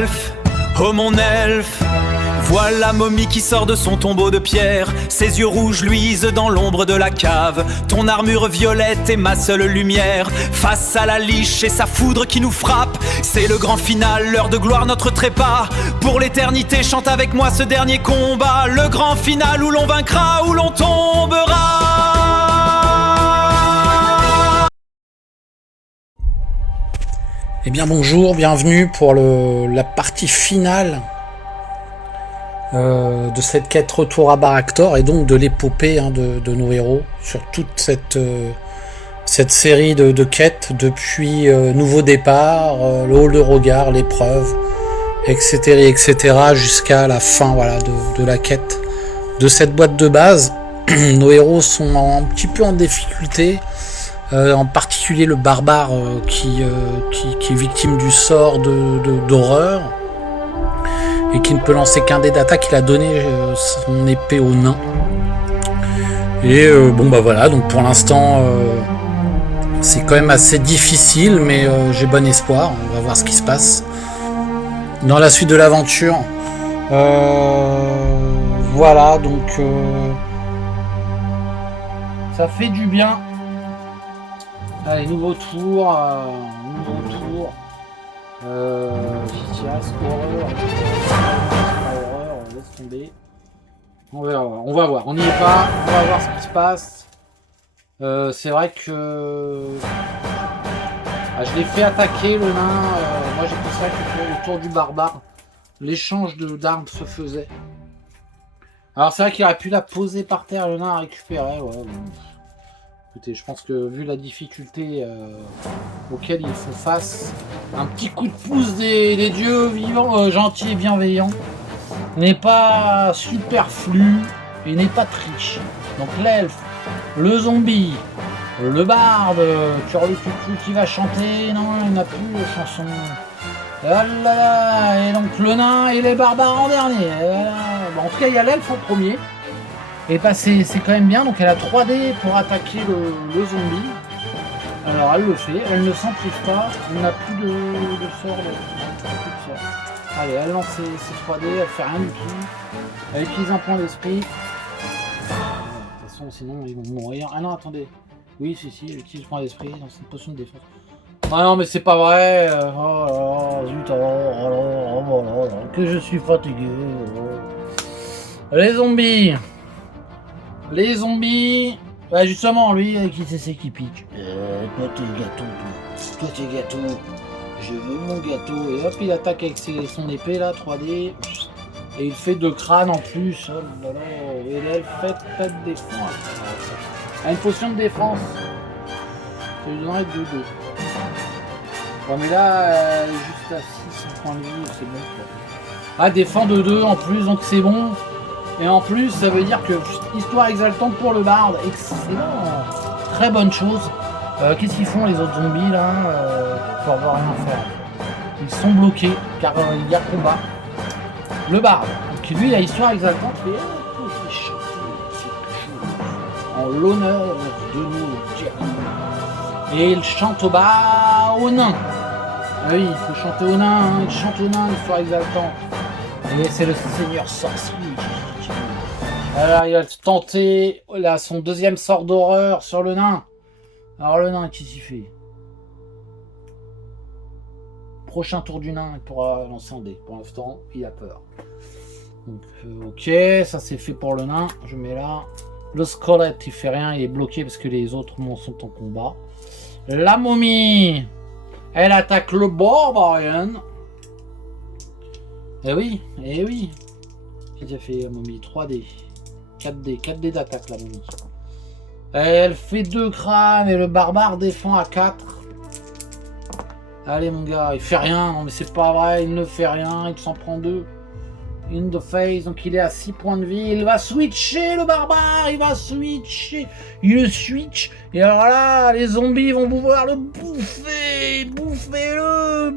elfe, oh mon elfe, vois la momie qui sort de son tombeau de pierre. Ses yeux rouges luisent dans l'ombre de la cave. Ton armure violette est ma seule lumière. Face à la liche et sa foudre qui nous frappe, c'est le grand final, l'heure de gloire, notre trépas. Pour l'éternité, chante avec moi ce dernier combat. Le grand final où l'on vaincra, où l'on tombera. Eh bien bonjour, bienvenue pour la partie finale de cette quête retour à Baraktor et donc de l'épopée de nos héros sur toute cette série de quêtes depuis Nouveau Départ, le Hall de Rogar, l'épreuve, etc. jusqu'à la fin de la quête de cette boîte de base. Nos héros sont un petit peu en difficulté. En particulier le barbare qui est victime du sort d'horreur et qui ne peut lancer qu'un dé d'attaque. Il a donné son épée au nain et donc pour l'instant c'est quand même assez difficile, mais j'ai bon espoir. On va voir ce qui se passe dans la suite de l'aventure. Ça fait du bien. Allez, nouveau tour. Fitias, horreur, laisse tomber. On va voir. On n'y est pas. On va voir ce qui se passe. C'est vrai que je l'ai fait attaquer le nain. Moi j'ai pensé que autour du barbare, l'échange d'armes se faisait. Alors c'est vrai qu'il aurait pu la poser par terre, le nain a récupéré. Ouais, bon. Écoutez, je pense que vu la difficulté auquel ils font face, un petit coup de pouce des dieux vivants, gentils et bienveillants n'est pas superflu et n'est pas triche. Donc l'elfe, le zombie, le barde, Turlututu qui va chanter, non, il n'a plus de chanson. Et donc le nain et les barbares en dernier. Bon, en tout cas, il y a l'elfe en premier. Et bah c'est quand même bien, donc elle a 3D pour attaquer le zombie. Alors elle le fait, elle ne s'en prive pas, elle n'a plus de sort. Allez, elle lance ses 3D, elle fait rien du tout. Elle utilise un point d'esprit. De toute façon, sinon ils vont mourir. Ah non, attendez. Oui, si, elle utilise le point d'esprit dans une potion de défense. Ah non, mais c'est pas vrai. Que je suis fatigué. Les zombies, bah justement, lui, qui c'est qui pique. Toi t'es gâteau, je veux mon gâteau. Et hop, il attaque avec son épée là, 3D. Et il fait 2 crânes en plus. Oh là là, et là, elle fait pas de défense. Elle a une potion de défense. Ça lui donnerait 2-2. Bon, mais là, elle est juste à 6 points de vie, c'est bon quoi. Ah, défend de 2 en plus, donc c'est bon. Et en plus, ça veut dire que histoire exaltante pour le barde, excellent, très bonne chose. Qu'est-ce qu'ils font les autres zombies là pour avoir rien à faire? Ils sont bloqués car il y a combat. Le barde, qui lui, la histoire exaltante, fait en l'honneur de nos dieux. Et il chante au nain. Ah oui, il faut chanter au nain, hein. Il chante au nain, l'histoire exaltante. Et c'est le seigneur sorcier. Alors il va tenter son deuxième sort d'horreur sur le nain. Alors le nain, qu'est-ce qu'il fait? Prochain tour du nain, il pourra lancer un dé. Pour l'instant, il a peur. Donc ok, ça c'est fait pour le nain. Je mets là. Le squelette, il fait rien, il est bloqué parce que les autres sont en combat. La momie, elle attaque le barbarian. Eh oui. Qu'est-ce qu'il a fait la momie? 3D. 4D d'attaque la momie. Elle fait 2 crânes et le barbare défend à 4. Allez mon gars, il fait rien, non mais c'est pas vrai, il ne fait rien, il s'en prend 2. In the face, donc il est à 6 points de vie, il va switcher le barbare, il le switch, et alors là, les zombies vont pouvoir le bouffer, bouffez-le,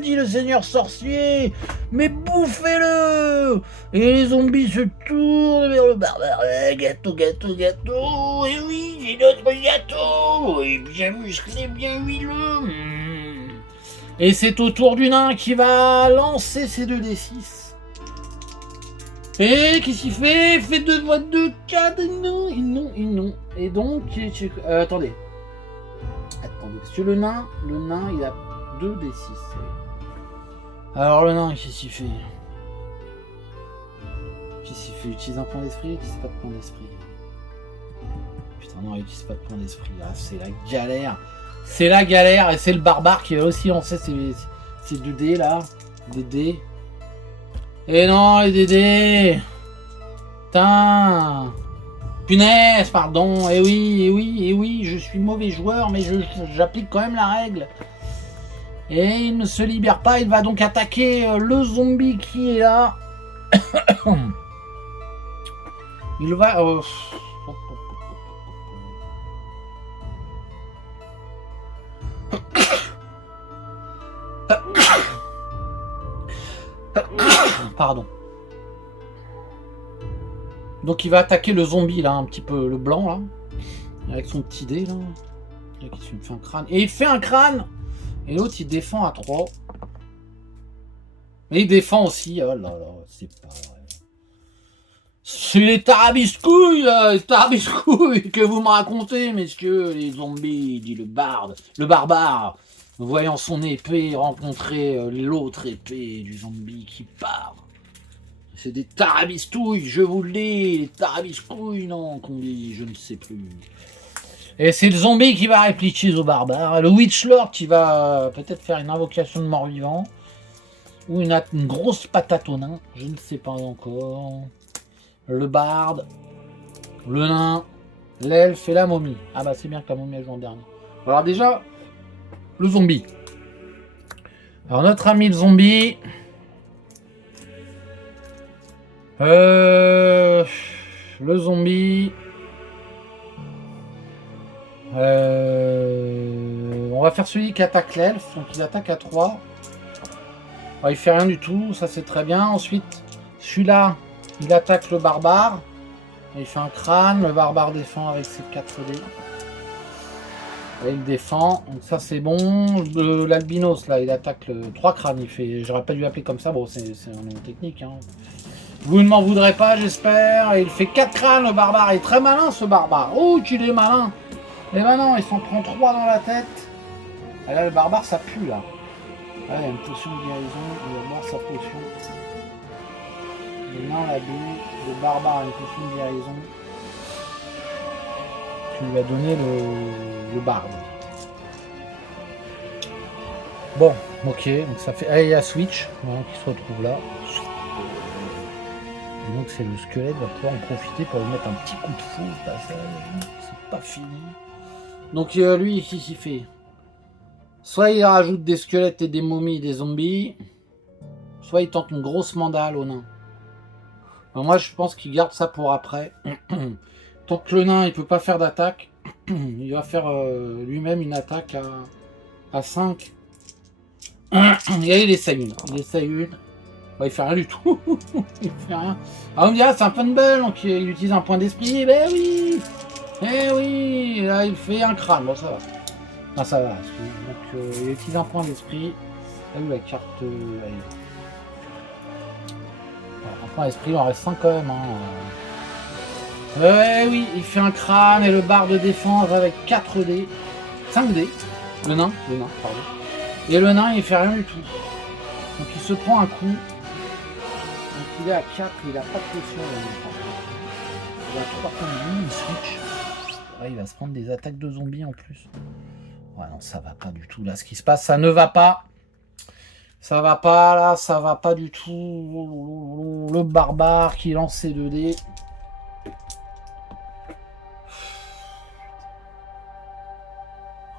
dit le seigneur sorcier, mais bouffez-le. Et les zombies se tournent vers le barbare, gâteau, et oui, c'est notre gâteau, et bien musclé, bien huileux. Et c'est au tour du nain qui va lancer ses 2d6. Et qu'est-ce qu'il fait? Il fait 2 voix de 4. Non. Et donc, attendez. Parce que le nain, il a 2d6. Alors le nain, qu'est-ce qu'il fait? Il utilise un point d'esprit, il utilise pas de point d'esprit. Putain non, il utilise pas de point d'esprit. Ah, c'est la galère. C'est la galère, et c'est le barbare qui va aussi lancer ses 2D là. Des dés. Et non, les DD. Putain. Punaise, pardon. Et oui, je suis mauvais joueur, mais j'applique quand même la règle. Et il ne se libère pas, il va donc attaquer le zombie qui est là. Il va... Pardon. Donc il va attaquer le zombie là, un petit peu le blanc là. Avec son petit dé là. Là qui me fait un crâne. Et il fait un crâne. Et l'autre il défend à 3. Et il défend aussi. Oh là là, c'est pas vrai. C'est les tarabiscouilles là, les tarabiscouilles que vous me racontez, messieurs, les zombies, dit le barde. Le barbare, voyant son épée rencontrer l'autre épée du zombie qui part. C'est des tarabistouilles, je vous le dis, les tarabiscouilles, non, qu'on dit, je ne sais plus. Et c'est le zombie qui va répliquer au barbare, le Witchlord qui va peut-être faire une invocation de mort-vivant, ou une grosse patate au nain, je ne sais pas encore. Le barde, le nain, l'elfe et la momie. Ah bah c'est bien que la momie a joué en dernier. Alors déjà, le zombie. Alors notre ami le zombie... le zombie... on va faire celui qui attaque l'elfe. Donc il attaque à 3. Alors, il fait rien du tout, ça c'est très bien. Ensuite, celui-là, il attaque le barbare. Il fait un crâne. Le barbare défend avec ses 4 dés. Et il défend. Donc ça c'est bon. L'albinos là, il attaque le 3 crânes. Il fait. J'aurais pas dû l'appeler comme ça. Bon, c'est un nom technique. Hein. Vous ne m'en voudrez pas, j'espère. Et il fait 4 crânes, le barbare. Il est très malin ce barbare. Oh, qu'il est malin. Et maintenant, il s'en prend 3 dans la tête. Et là, le barbare, ça pue là. Là, il y a une potion de guérison. Il va boire sa potion. Le nain l'a bu. Le barbare a une potion de guérison. Tu lui as donné le barde. Bon, ok. Donc ça fait. Allez, il y a Switch voilà, qui se retrouve là. Et donc c'est le squelette va pouvoir en profiter pour lui mettre un petit coup de fou au passage. C'est pas fini. Donc lui, ici, il fait. Soit il rajoute des squelettes et des momies et des zombies. Soit il tente une grosse mandale au nain. Alors moi je pense qu'il garde ça pour après. Tant que le nain il peut pas faire d'attaque, il va faire lui-même une attaque à 5. Et il essaye une. Bah, il fait rien du tout. Il fait rien. Ah on me dit c'est un fumble, donc il utilise un point d'esprit. Ben oui. Eh oui. Et là il fait un crâne. Bon ça va. Ah ça va. Donc il utilise un point d'esprit. Ah oui la carte. Un point d'esprit, il en reste 5 quand même. Hein. Oui, il fait un crâne et le barde de défense avec 4 dés. 5 dés. Le nain, pardon. Et le nain, il fait rien du tout. Donc il se prend un coup. Donc il est à 4, il a pas de potion. Il a 3 points de vie, il switch. Ouais, il va se prendre des attaques de zombies en plus. Ouais, non, ça va pas du tout. Là, ce qui se passe, ça ne va pas. Ça va pas, là, ça va pas du tout. Le barbare qui lance ses 2 dés.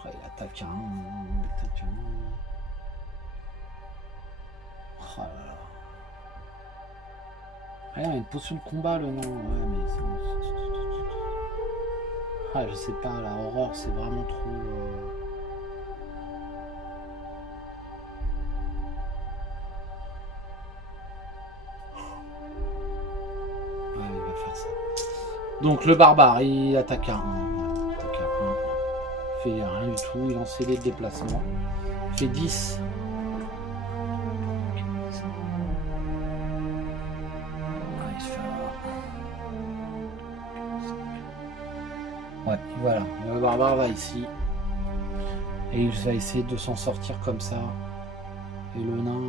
Il attaque un. Oh là là. Ah, il a une potion de combat, le nom. Ouais, mais c'est... Ah, je sais pas, la horreur, c'est vraiment trop... Ouais, il va faire ça. Donc, le barbare, il attaque à 1. Il fait rien du tout, il lance les dés de déplacement. Il fait 10. Voilà, le barbare va ici. Et il va essayer de s'en sortir comme ça. Et le nain,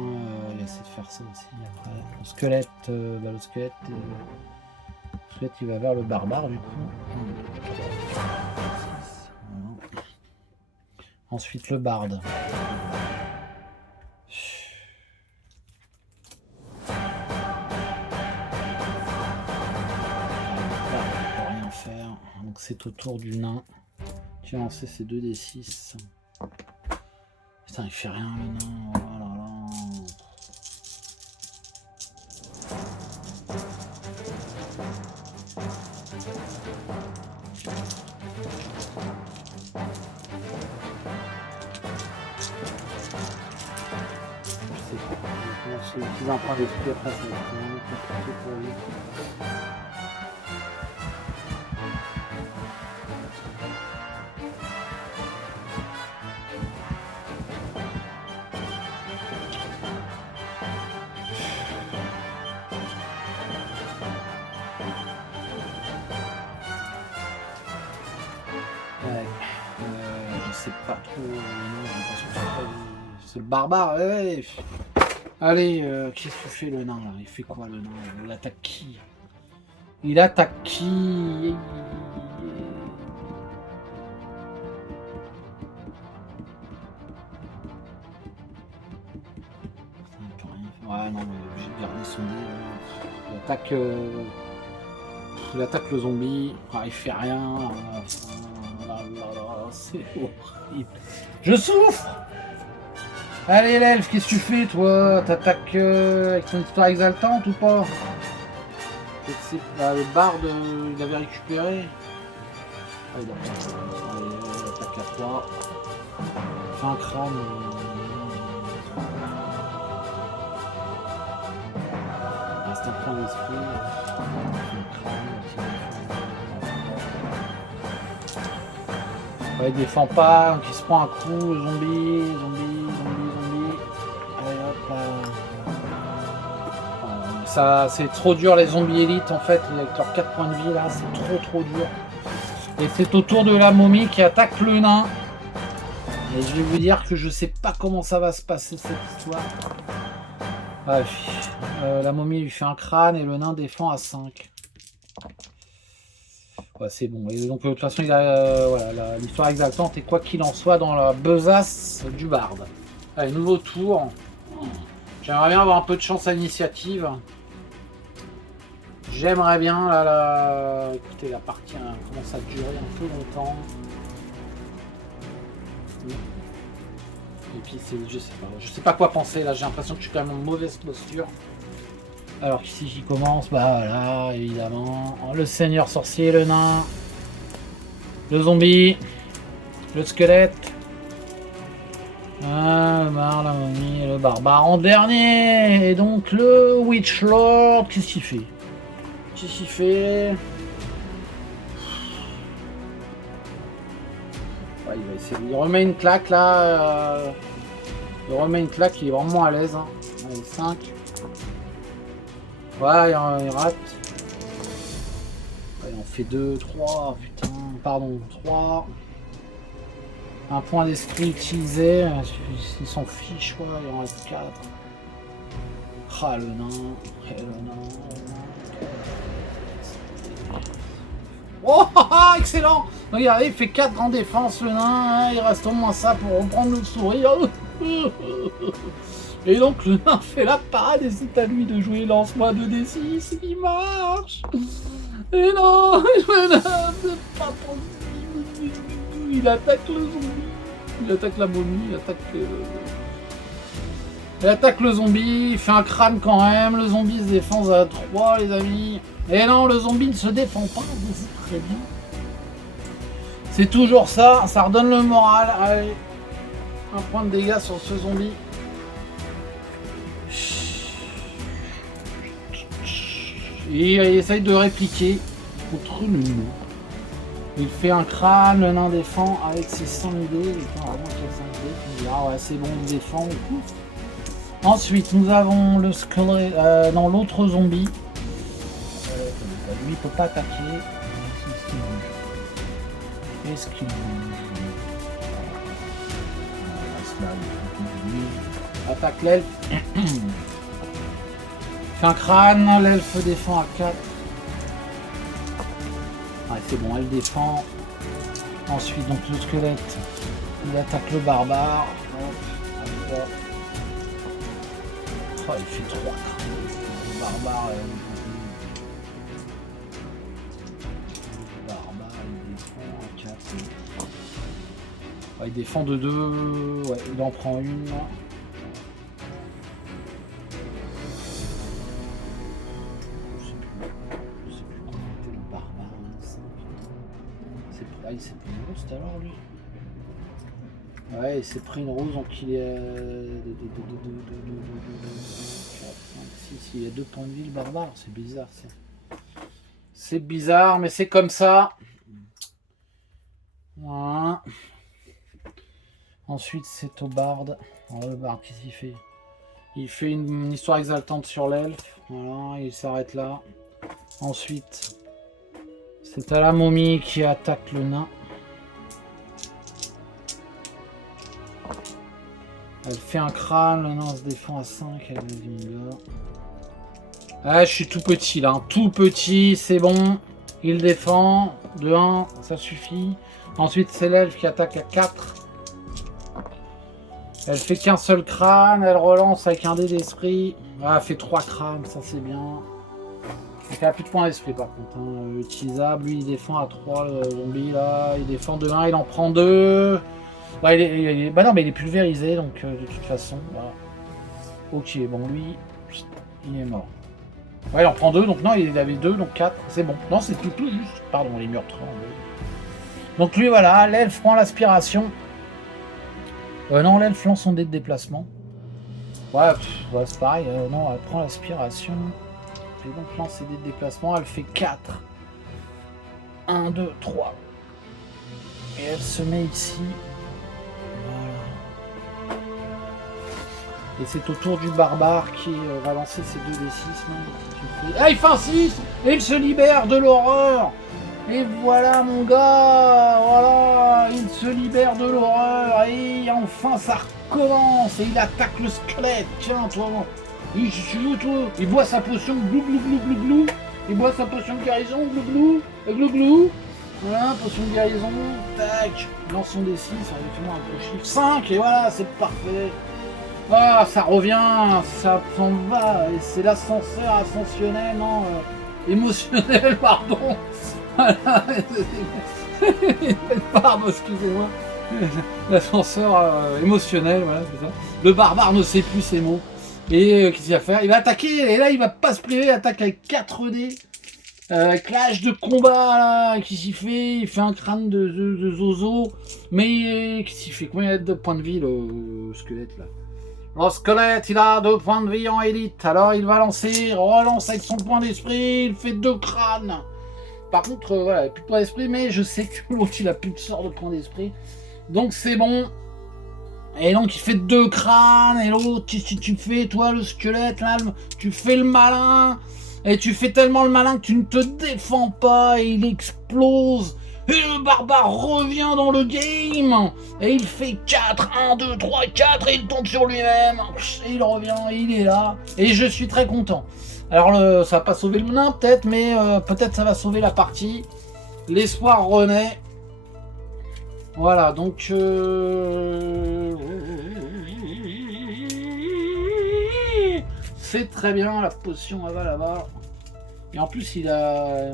il va essayer de faire ça aussi. Après, le squelette, le squelette, il va vers le barbare du coup. Voilà. Ensuite le barde. Donc c'est au tour du nain qui a lancé ses 2d6. Putain, il fait rien le nain. Oh là là. Je sais pas. Je vais utiliser un point d'esprit après, ça va être vraiment compliqué pour lui. Pas trop, c'est le barbare, ouais. Allez, qu'est-ce que fait le nain là? Il fait quoi le nain? Il attaque qui? Il attaque qui? Ouais, non, mais j'ai gardé son nez. Il attaque le zombie. Ah, il fait rien. C'est horrible. Je souffre. Allez l'elfe, qu'est-ce que tu fais toi? T'attaques avec ton histoire exaltante ou pas? Le barde, il avait récupéré. Ah, il attaque à 3. Il fait un crâne. C'est un point d'esprit. Ouais, il défend pas, donc il se prend un coup, zombie. Allez hop là. Ça, c'est trop dur les zombies élites en fait, avec leurs 4 points de vie là, c'est trop dur. Et c'est au tour de la momie qui attaque le nain. Et je vais vous dire que je sais pas comment ça va se passer cette histoire. Ah, la momie lui fait un crâne et le nain défend à 5. Ouais, c'est bon. Et donc de toute façon, il a voilà, l'histoire exaltante et quoi qu'il en soit dans la besace du barde. Allez, nouveau tour. J'aimerais bien avoir un peu de chance à l'initiative. J'aimerais bien écoutez, la partie commence à durer un peu longtemps. Et puis je sais pas quoi penser là. J'ai l'impression que je suis quand même en mauvaise posture. Alors qu'ici j'y commence, bah voilà, évidemment, le seigneur sorcier, le nain, le zombie, le squelette, le mar, la momie et le barbare en dernier. Et donc le Witch Lord, qu'est-ce qu'il fait? Ouais, il va essayer. Il remet une claque là. Il remet une claque, il est vraiment à l'aise. Hein. Allez, 5. Ouais, il rate. Ouais, on fait 2, 3, putain, pardon, 3. Un point d'esprit utilisé, il s'en fiche, quoi, il en reste 4. Ah, le nain, Oh, excellent! Regardez, il fait 4 en défense, le nain, hein, il reste au moins ça pour reprendre le sourire. Et donc le nain fait la parade et c'est à lui de jouer lance-moi 2d6 qui marche. Et non, le nain, c'est pas possible. Il attaque le zombie. Il attaque la momie, il attaque le zombie, il fait un crâne quand même, le zombie se défend à 3 les amis. Et non, le zombie ne se défend pas, c'est très bien. C'est toujours ça, ça redonne le moral. Allez, un point de dégâts sur ce zombie. Et il essaye de répliquer contre le nain. Il fait un crâne, le nain défend avec ses 100 idées. Il fait vraiment 400 idées. Il dit, ah ouais, c'est bon, il défend. Ensuite, nous avons le squelette, non, l'autre zombie. Lui, il peut pas attaquer. Est-ce qu'il bouge? Là, il attaque l'elfe. Fait un crâne, l'elfe défend à 4. Ouais, c'est bon, elle défend. Ensuite, donc le squelette, il attaque le barbare. Hop, oh, il fait 3 crânes. Le barbare, il défend à 4. Ouais, il défend de 2. Ouais, il en prend une. Ah, il s'est pris une rose tout à l'heure, lui. Ouais, il s'est pris une rose, donc il est... 4, 5, 6, il a 2 points de vie, le barbare. C'est bizarre, ça. C'est bizarre, mais c'est comme ça. Voilà. Ensuite, c'est au barde. Alors, le barde, qu'est-ce qu'il fait? Il fait une histoire exaltante sur l'elfe. Voilà, il s'arrête là. Ensuite... c'est à la momie qui attaque le nain. Elle fait un crâne, le nain se défend à 5 avec le Diminga. Ah, je suis tout petit là, hein. Tout petit, c'est bon. Il défend. De 1, ça suffit. Ensuite, c'est l'elfe qui attaque à 4. Elle fait qu'un seul crâne, elle relance avec un dé d'esprit. Ah, elle fait 3 crânes, ça c'est bien. Donc il a plus de points d'esprit par contre, hein. Utilisable, lui il défend à 3, le zombie là, il défend de 1, il en prend 2. Ouais, bah non mais il est pulvérisé donc de toute façon, voilà. Ok, bon lui, il est mort. Ouais, il en prend 2, donc non, il avait 2, donc 4, c'est bon. Non, c'est tout juste, pardon, les meurtres. Donc lui voilà, l'elfe prend l'aspiration. Non, l'elfe lance son dé de déplacement. Ouais, ouais c'est pareil, non, elle prend l'aspiration. Et donc lancer des déplacements, elle fait 4. 1, 2, 3. Et elle se met ici. Voilà. Et c'est au tour du barbare qui va lancer ses 2d6. Ah, il fait un 6. Et il se libère de l'horreur. Et voilà mon gars. Voilà. Il se libère de l'horreur. Et enfin ça recommence. Et il attaque le squelette. Tiens, toi. Si tu veux, toi, il boit sa potion glou glou glou glou glou. Il boit sa potion de guérison glou glou glou glou. Voilà, potion de guérison. Tac. Lance son D6, effectivement un gros chiffre. 5 et voilà, c'est parfait. Ah, ça revient, ça s'en va. Et c'est l'ascenseur ascensionnel, non, émotionnel, pardon. Voilà. Pardon, excusez-moi. L'ascenseur émotionnel, voilà, c'est ça. Le barbare ne sait plus ses mots. Et qu'est-ce qu'il va faire? Il va attaquer, et là il va pas se priver, il attaque avec 4 dés. Clash de combat là, qu'est-ce qu'il fait? Il fait un crâne de zozo. Mais qu'est-ce qu'il fait? Combien il a de points de vie le squelette là? Le squelette il a 2 points de vie en élite. Alors il va lancer, relance avec son point d'esprit, il fait 2 crânes. Par contre, voilà, il n'a plus de points d'esprit, mais je sais que l'autre il a plus de sort de points d'esprit. Donc c'est bon. Et donc il fait 2 crânes, et l'autre, qu'est-ce que tu fais, toi, le squelette, là, tu fais le malin, et tu fais tellement le malin que tu ne te défends pas, et il explose, et le barbare revient dans le game, et il fait 4, 1, 2, 3, 4, et il tombe sur lui-même, et il revient, et il est là, et je suis très content. Alors ça va pas sauver le nain, peut-être, mais peut-être ça va sauver la partie, l'espoir renaît. Voilà, donc c'est très bien, la potion là-bas. Et en plus, il a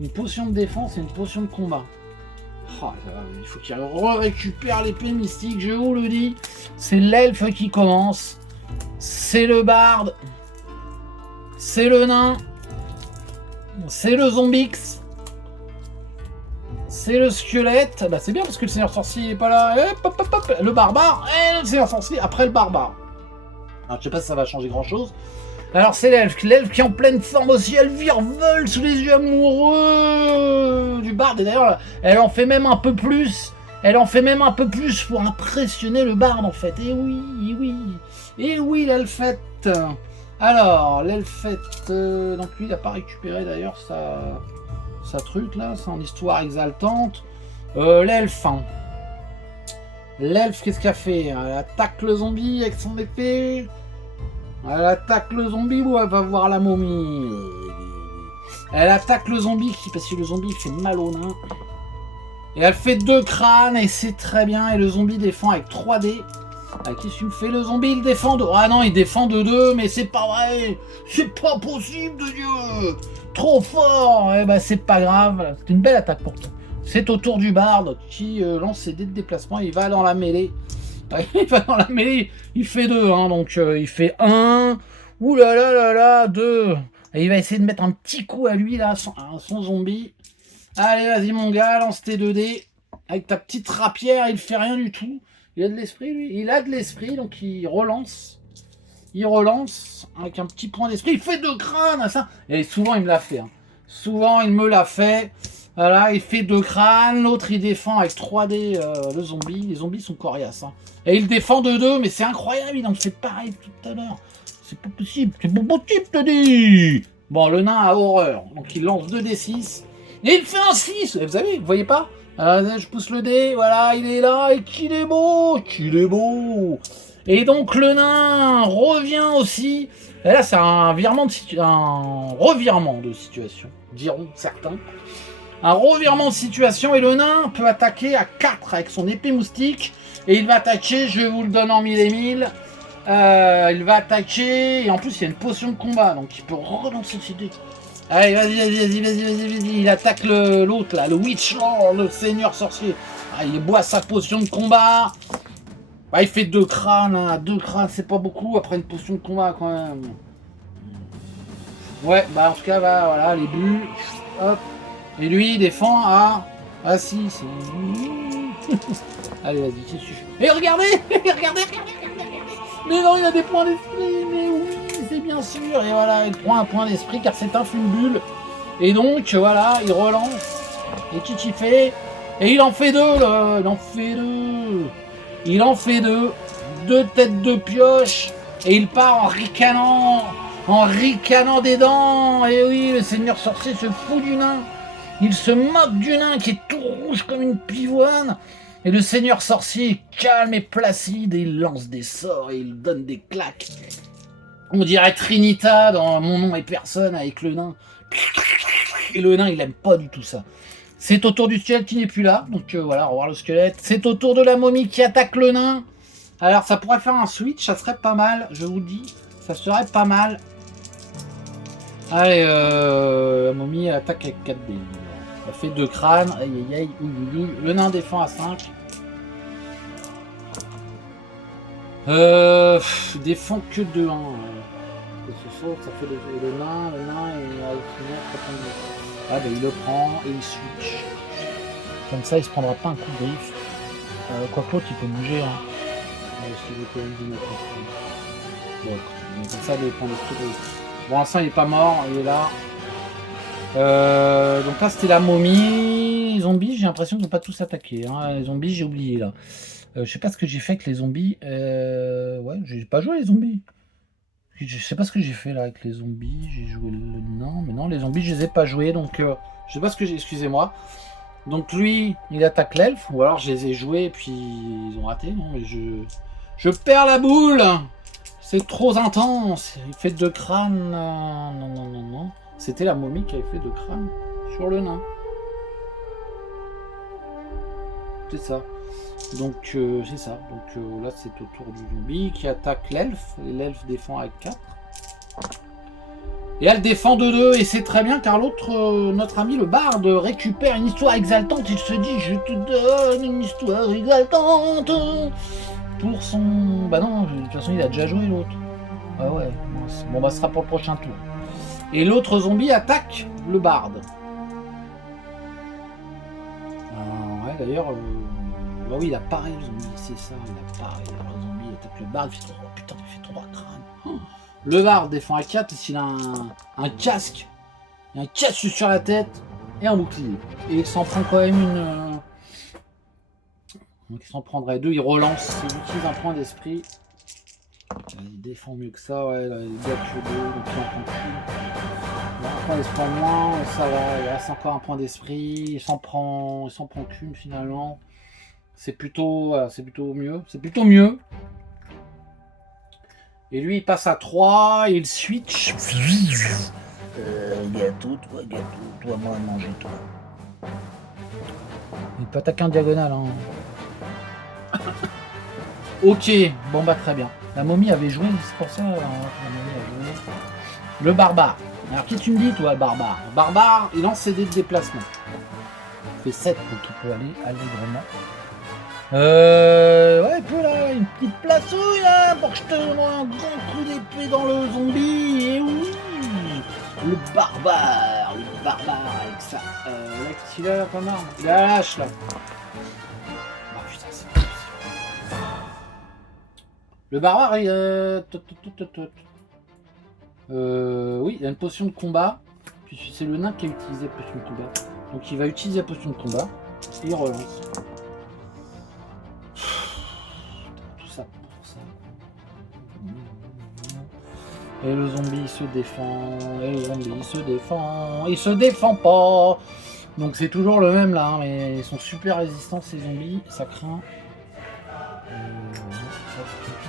une potion de défense et une potion de combat. Oh, il faut qu'il récupère l'épée mystique, je vous le dis. C'est l'elfe qui commence. C'est le barde. C'est le nain. C'est le zombix. C'est le squelette. Bah c'est bien parce que le seigneur sorcier est pas là. Hop, hop, hop. Le barbare. Et le seigneur sorcier après le barbare. Alors je sais pas si ça va changer grand chose. Alors c'est l'elfe qui est en pleine forme aussi. Elle virevolte sous les yeux amoureux du barde. Et d'ailleurs elle en fait même un peu plus. Elle en fait même un peu plus pour impressionner le barde en fait. Et oui, et oui. Et oui l'elfette. Alors l'elfette. Donc lui il n'a pas récupéré d'ailleurs sa truc là, c'est en histoire exaltante. L'elfe. Hein. L'elfe, qu'est-ce qu'elle fait? Elle attaque le zombie avec son épée. Elle attaque le zombie ou elle va voir la momie? Elle attaque le zombie parce que le zombie fait mal au nain. Et elle fait 2 crânes et c'est très bien. Et le zombie défend avec 3D. Qu'est-ce qu'il me fait? Le zombie il défend de... Ah non, il défend de 2, mais c'est pas vrai. C'est pas possible de Dieu. Trop fort. Eh ben c'est pas grave. C'est une belle attaque pour toi. C'est au tour du barde qui lance ses dés de déplacement. Il va dans la mêlée. Il va dans la mêlée. Il fait 2, hein, donc il fait 1. Ouh là là là là, 2. Et il va essayer de mettre un petit coup à lui, là, à son zombie. Allez, vas-y, mon gars, lance tes 2 dés. Avec ta petite rapière, il fait rien du tout. Il a de l'esprit, lui. Il a de l'esprit, donc il relance. Il relance avec un petit point d'esprit. Il fait 2 crânes, à ça. Et souvent, il me l'a fait. Hein. Souvent, il me l'a fait. Voilà, il fait 2 crânes. L'autre, il défend avec 3D le zombie. Les zombies sont coriaces. Hein. Et il défend de 2, mais c'est incroyable. Il en fait pareil tout à l'heure. C'est pas possible. C'est pas possible, te dis. Bon, le nain a horreur. Donc, il lance 2d6. Et il fait un 6. Vous savez, vous voyez pas? Je pousse le dé. Voilà, il est là. Et qu'il est beau. Qu'il est beau. Et donc, le nain revient aussi. Et là, c'est un revirement de situation, diront certains. Un revirement de situation. Et le nain peut attaquer à 4 avec son épée moustique. Et il va attaquer, je vous le donne en 1000 et 1000. Il va attaquer. Et en plus, il y a une potion de combat. Donc, il peut relancer ses dés. Allez, vas-y. Il attaque l'autre, là, le Witch Lord, le seigneur sorcier. Ah, il boit sa potion de combat. Bah, il fait 2 crânes. Hein. 2 crânes, c'est pas beaucoup après une potion de combat, quand même. Ouais, bah, en tout cas, bah, voilà, les buts. Hop. Et lui, il défend à... Ah, si, c'est... Allez, vas-y, c'est suffit. Et regardez. Mais non, il a des points d'esprit, mais oui, c'est bien sûr. Et voilà, il prend un point d'esprit car c'est un fumbule. Et donc, voilà, il relance. Et qu'est-ce qu'il fait? Et il en fait 2, là. Il en fait 2. 2 têtes de pioche. Et il part en ricanant des dents. Et oui, le seigneur sorcier se fout du nain. Il se moque du nain qui est tout rouge comme une pivoine. Et le seigneur sorcier est calme et placide et il lance des sorts et il donne des claques. On dirait Trinita dans Mon nom est personne avec le nain. Et le nain, il aime pas du tout ça. C'est au tour du squelette qui n'est plus là. Donc voilà, revoir le squelette. C'est au tour de la momie qui attaque le nain. Alors ça pourrait faire un switch, ça serait pas mal, je vous le dis. Ça serait pas mal. Allez, la momie attaque avec 4D. Elle fait 2 crânes, aïe, ouille. Le nain défend à 5. Défend que 2, hein. Ça fait le nain et ah bah il le prend et il switch. Comme ça il se prendra pas un coup de griffe. Quoique l'autre il peut bouger, hein. Bon, écoute, comme ça des points d'esprit. Bon, l'instant il est pas mort, il est là. Donc là c'était la momie. Les zombies, j'ai l'impression qu'ils n'ont pas tous attaqué. Hein. Les zombies, j'ai oublié là. Je sais pas ce que j'ai fait avec les zombies. Ouais, j'ai pas joué les zombies. Je sais pas ce que j'ai fait là avec les zombies. J'ai joué le nain, mais non, les zombies je les ai pas joués. Donc je sais pas ce que j'ai. Excusez-moi. Donc lui, il attaque l'elfe, ou alors je les ai joués et puis ils ont raté. Non, mais je perds la boule. C'est trop intense. Il fait 2 crânes. Non. C'était la momie qui avait fait 2 crânes sur le nain. C'est ça. Donc c'est ça. Donc là c'est au tour du zombie qui attaque l'elfe. Et l'elfe défend avec 4. Et elle défend de 2. Et c'est très bien car l'autre, notre ami le barde, récupère une histoire exaltante. Il se dit je te donne une histoire exaltante. Pour son... Bah non, de toute façon il a déjà joué l'autre. Ah ouais. Bon bah ce sera pour le prochain tour. Et l'autre zombie attaque le barde. Ouais, d'ailleurs, bah oui, il a pareil le zombie, c'est ça, il a pareil. Le zombie attaque le barde, il fait 3, putain, il fait 3 crânes. Le barde défend à 4, s'il a un casque, un casque sur la tête et un bouclier. Et il s'en prend quand même une... Donc il s'en prendrait 2, il relance, il utilise un point d'esprit. Il défend mieux que ça, ouais, là, il gagne que 2, donc il en prend plus. Un point d'esprit en moins, ça va, il reste encore un point d'esprit, il s'en prend qu'une finalement. C'est plutôt mieux. C'est plutôt mieux. Et lui, il passe à 3, il switch. Gâteau, toi, moi, manger, toi. Il peut attaquer en diagonale. Hein. Ok, bon bah très bien. La momie avait joué, c'est pour ça. La momie a joué. Le barbare. Alors qui tu me dis, toi, barbare? Barbare, il lance ses dés de déplacement. Il fait 7, donc il peut aller allègrement. Ouais, il peut là, une petite placouille là, pour que je te donne un grand coup d'épée dans le zombie. Et oui, le barbare avec ça. Mec, il a pas marre. Il a la hache là. Oh putain, c'est pas possible. Le barbare, oui, il a une potion de combat. Puis c'est le nain qui a utilisé la potion de combat. Donc il va utiliser la potion de combat et il relance. Tout ça pour ça. Et le zombie il se défend. Et le zombie il se défend. Il se défend pas. Donc c'est toujours le même là, hein, mais ils sont super résistants ces zombies. Ça craint.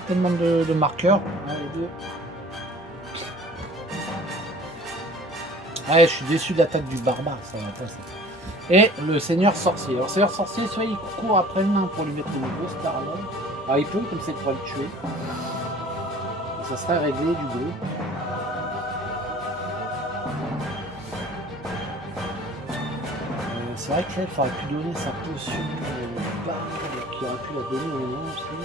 Tellement de marqueurs. Un, les deux. Ouais, je suis déçu de l'attaque du barbare, ça va pas ça. Et le seigneur sorcier. Alors, seigneur sorcier, soit il court après le nain pour lui mettre une grosse parallèle. Alors, il peut, comme ça, il pourrait le tuer. Et ça serait réglé du bleu. C'est vrai qu'il faudrait plus donner sa potion barbe qui aurait pu la donner au nain aussi.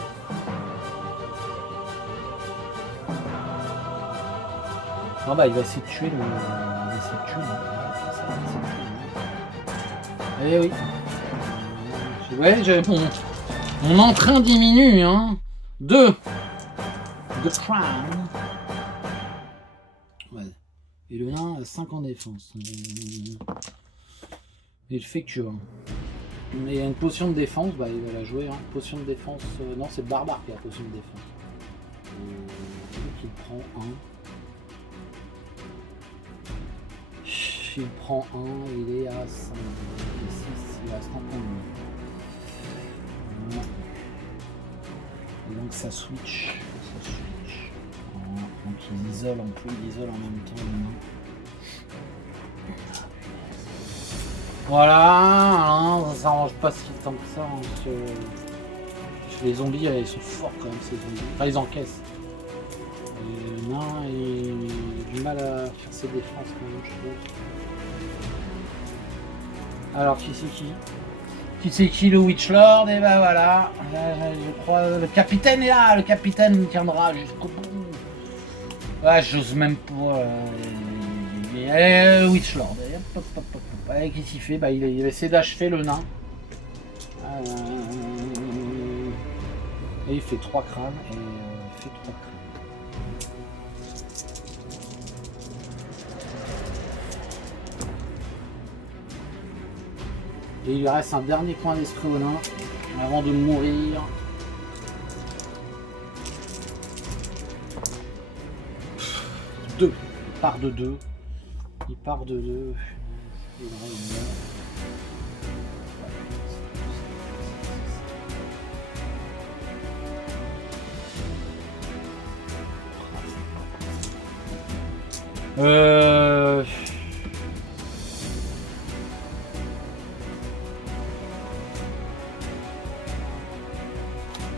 Non, bah, il va essayer de tuer le. Eh oui. Ouais, j'avais mon entrain diminue, hein. 2 de crown. Ouais. Et le nain a 5 en défense. Il fait que. Mais il y a une potion de défense, bah il va la jouer. Hein. Potion de défense. Non, c'est le barbare qui a la potion de défense. Donc il prend 1. Il prend 1, il est à 5, 6, il reste un point. Voilà. Et donc ça switch. Voilà. Donc il isole en même temps. Voilà, hein, ça s'arrange pas si tant que ça. Hein, parce que les zombies, ils sont forts quand même ces zombies. Enfin ils encaissent. Et le nain, il a du mal à faire ses défenses quand même, je trouve. Alors qui c'est qui? Qui c'est qui, le Witch Lord? Et ben voilà, je crois le capitaine est là, le capitaine tiendra jusqu'au bout. Ah, j'ose même pas. Witch Lord. Allez, qu'est-ce qu'il fait? Bah, il va essayer d'achever le nain. Et il fait 3 crânes. Et il fait 3 crânes. Et il lui reste un dernier point d'esprit au nain avant de mourir. Deux. Il part de 2. Il part de 2.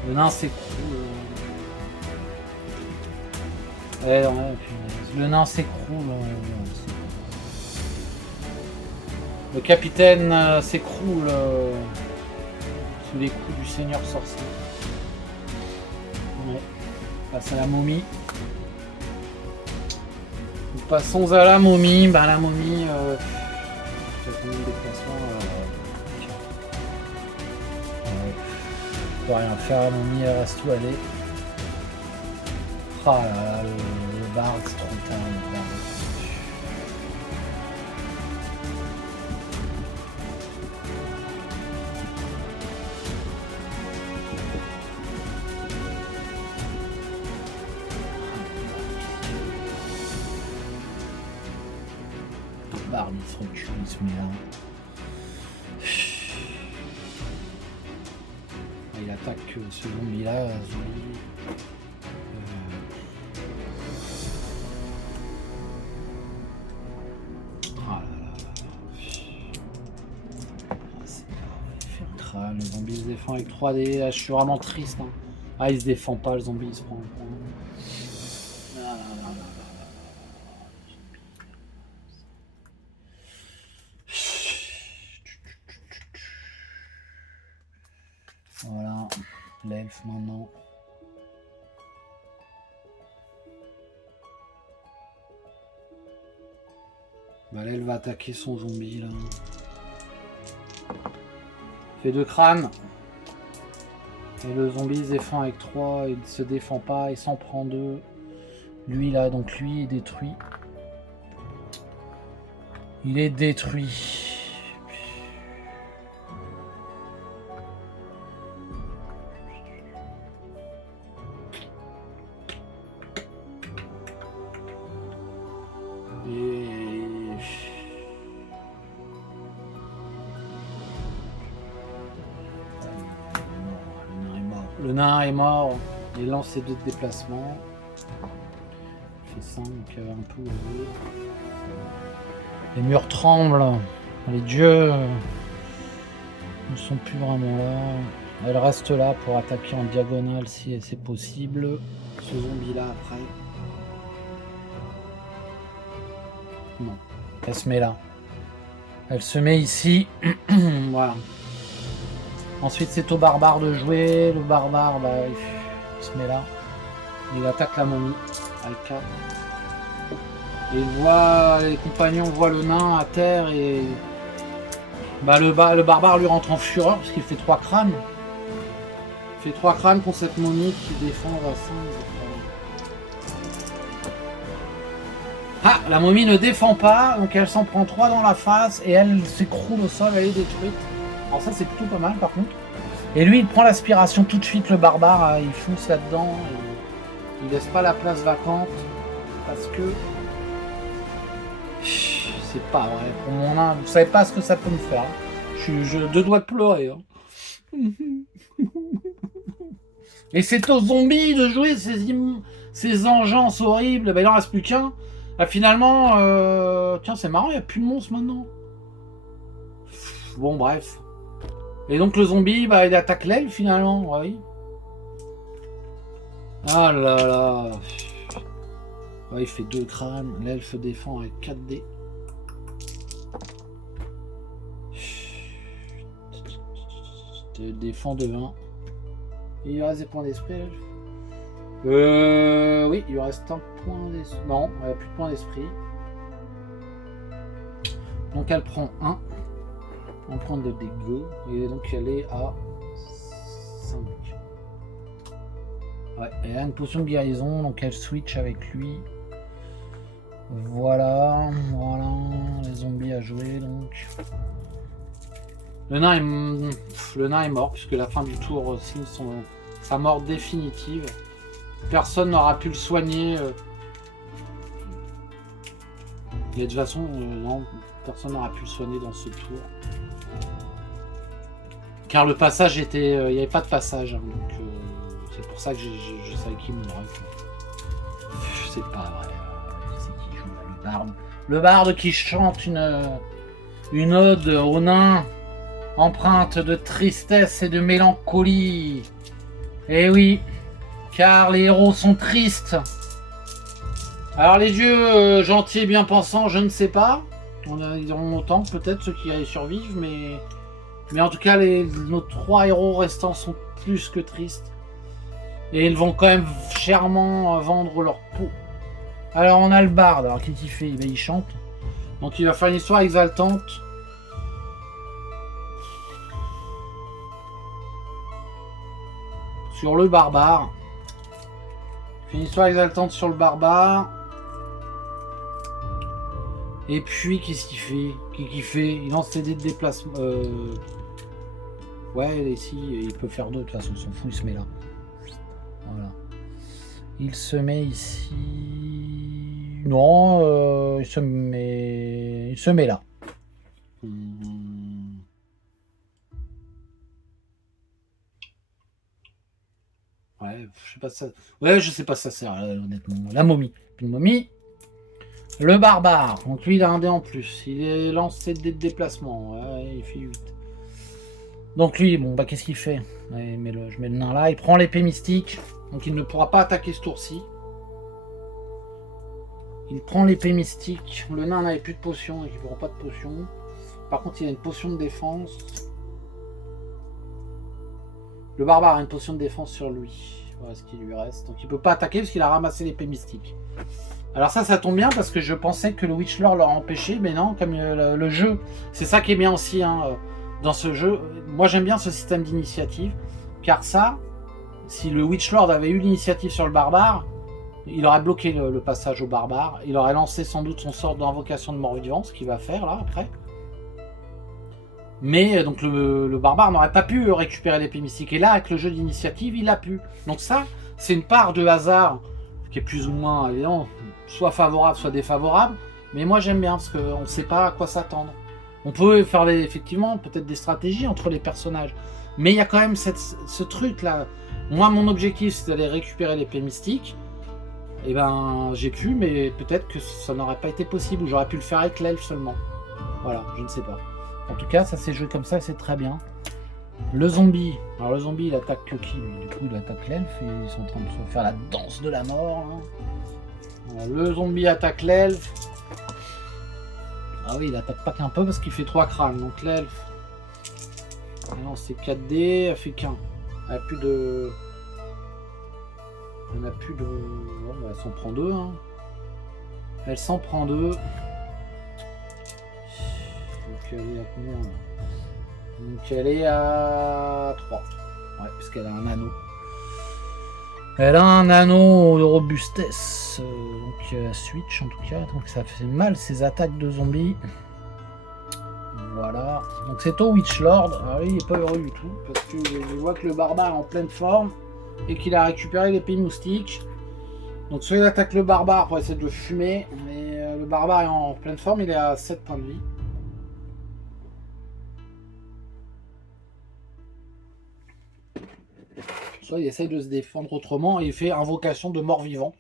Le nain s'écroule. Ouais, le nain s'écroule. Le capitaine s'écroule sous les coups du seigneur sorcier. Ouais. Passe à la momie. Nous passons à la momie. Ben, la momie. On peut rien faire, la momie elle reste où elle est. Ah là là, le bar c'est trop tard, le bar. barbe, il se recule, il se met là. Il attaque ce zombie là. Le zombie se défend avec 3D. Là, je suis vraiment triste. Hein. Ah, il se défend pas, le zombie, il se prend un point. Voilà, l'elfe maintenant. Bah, l'elfe va attaquer son zombie là. Fait 2 crânes. Et le zombie se défend avec 3. Il se défend pas, il s'en prend 2. Lui là, donc lui est détruit. Il est détruit. Le nain est mort, il lance ses 2 déplacements. Il fait 5, un peu. Les murs tremblent, les dieux ne sont plus vraiment là. Elle reste là pour attaquer en diagonale si c'est possible. Ce zombie là après. Non, elle se met là. Elle se met ici. Voilà. Ensuite, c'est au barbare de jouer. Le barbare, bah, il se met là. Il attaque la momie avec 4. Et les compagnons voient le nain à terre et bah, le barbare lui rentre en fureur parce qu'il fait 3 crânes. Il fait 3 crânes contre cette momie qui défend à 5. Ah, la momie ne défend pas, donc elle s'en prend 3 dans la face et elle s'écroule au sol, elle est détruite. Alors ça c'est plutôt pas mal par contre. Et lui il prend l'aspiration tout de suite, le barbare, il fonce là-dedans, il laisse pas la place vacante parce que c'est pas vrai pour mon nain, vous savez pas ce que ça peut me faire. Je 2 doigts de pleurer. Hein. Et c'est aux zombies de jouer ces engeances horribles, ben, il en reste plus qu'un. Ah, finalement, tiens c'est marrant, il n'y a plus de monstres maintenant. Bon bref. Et donc le zombie, bah, il attaque l'elfe finalement, oui. Ah là là. Ouais, il fait 2 crânes, l'elfe défend avec 4D. Il défend de 1. Il lui reste des points d'esprit, l'elfe. Oui, il lui reste un point d'esprit. Non, il n'y a plus de points d'esprit. Donc elle prend 1. Un point de dégâts et donc elle est à 5. Ouais, elle a une potion de guérison, donc elle switch avec lui. Voilà, les zombies à jouer donc. Le nain est mort puisque la fin du tour signe sa mort définitive. Personne n'aura pu le soigner. Et de toute façon, non, personne n'aura pu le soigner dans ce tour. Car le passage était... il n'y avait pas de passage, hein, donc c'est pour ça que je savais qui mourrait. C'est pas vrai. C'est qui joue là, le barde. Le barde qui chante une ode au nain, empreinte de tristesse et de mélancolie. Eh oui, car les héros sont tristes. Alors les dieux gentils et bien pensants, je ne sais pas. Ils auront autant, peut-être ceux qui y survivent, mais en tout cas, nos 3 héros restants sont plus que tristes. Et ils vont quand même chèrement vendre leur peau. Alors, on a le barde. Alors, qu'est-ce qu'il fait? Il chante. Donc, il va faire une histoire exaltante. Sur le barbare. Il fait une histoire exaltante sur le barbare. Et puis, qu'est-ce qu'il fait? Il lance ses dés de déplacement. Ouais, et si, il peut faire 2, de toute façon, son fou, il se met là. Voilà. Il se met ici. Non, il se met là. Ouais, je sais pas ça. Ouais, je sais pas ça sert, honnêtement. La momie. Une momie. Le barbare. Donc lui, il a un dé en plus. Il est lancé de dés de déplacement. Ouais, il fait 8. Donc lui, bon, bah qu'est-ce qu'il fait? Ouais, je mets le nain là. Il prend l'épée mystique. Donc il ne pourra pas attaquer ce tour-ci. Il prend l'épée mystique. Le nain n'avait plus de potion, donc il ne prend pas de potion. Par contre, il a une potion de défense. Le barbare a une potion de défense sur lui. Voilà ce qui lui reste. Donc il ne peut pas attaquer parce qu'il a ramassé l'épée mystique. Alors ça tombe bien parce que je pensais que le Witchlord l'aurait empêché. Mais non, comme le jeu, c'est ça qui est bien aussi dans ce jeu. Moi j'aime bien ce système d'initiative. Car ça, si le Witchlord avait eu l'initiative sur le barbare, il aurait bloqué le passage au barbare. Il aurait lancé sans doute son sort d'invocation de mort-vivant, ce qu'il va faire là après. Mais donc le barbare n'aurait pas pu récupérer l'épée mystique. Et là, avec le jeu d'initiative, il a pu. Donc ça, c'est une part de hasard qui est plus ou moins évident, soit favorable, soit défavorable. Mais moi, j'aime bien parce qu'on ne sait pas à quoi s'attendre. On peut faire effectivement peut-être des stratégies entre les personnages. Mais il y a quand même ce truc-là. Moi, mon objectif, c'est d'aller récupérer l'épée mystique. Et ben, j'ai pu, mais peut-être que ça n'aurait pas été possible. Ou j'aurais pu le faire avec l'elfe seulement. Voilà, je ne sais pas. En tout cas, ça s'est joué comme ça et c'est très bien. Le zombie. Alors le zombie, il attaque que qui lui? Du coup, il attaque l'elfe et ils sont en train de se faire la danse de la mort. Hein. Voilà, le zombie attaque l'elfe. Ah oui, il attaque pas qu'un peu parce qu'il fait 3 crânes. Donc l'elfe, non, c'est 4D, elle fait qu'un. Elle a plus de... Elle n'a plus de... Bon, bah, elle s'en prend 2. Hein. Elle s'en prend 2. Donc elle est à combien? Donc elle est à 3. Ouais, puisqu'elle a un anneau. Elle a un anneau de robustesse. Donc switch en tout cas. Donc ça fait mal ces attaques de zombies. Voilà. Donc c'est au Witchlord. Alors lui il est pas heureux du tout. Parce que je vois que le barbare est en pleine forme. Et qu'il a récupéré l'épée moustique. Donc soit il attaque le barbare pour essayer de le fumer. Mais le barbare est en pleine forme. Il est à 7 points de vie. Soit il essaye de se défendre autrement et il fait invocation de mort-vivant.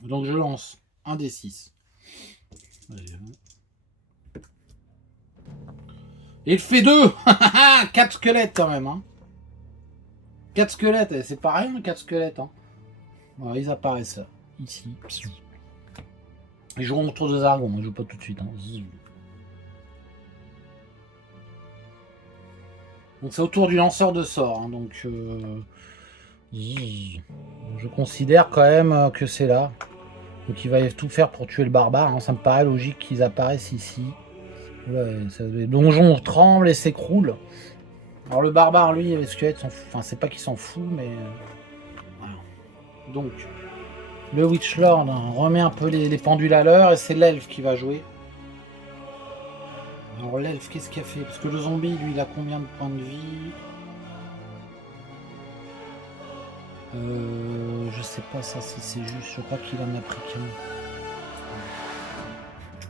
Donc je lance un des 6. Il fait 2. 4 squelettes quand même. Hein. 4 squelettes, c'est pas rien 4 squelettes. Hein. Alors, ils apparaissent ici. Ils joueront autour de Zargon, moi je joue pas tout de suite. Hein. Donc c'est autour du lanceur de sorts. Hein. Donc je considère quand même que c'est là. Donc il va tout faire pour tuer le barbare. Hein. Ça me paraît logique qu'ils apparaissent ici. Ouais, les donjons tremblent et s'écroulent. Alors le barbare, lui, les squelettes s'en foutent. Enfin, c'est pas qu'il s'en fout, mais... Voilà. Donc, le Witchlord remet un peu les pendules à l'heure et c'est l'elfe qui va jouer. Alors l'elfe, qu'est-ce qu'il a fait? Parce que le zombie, lui, il a combien de points de vie? Je sais pas ça si c'est juste, je crois qu'il en a pris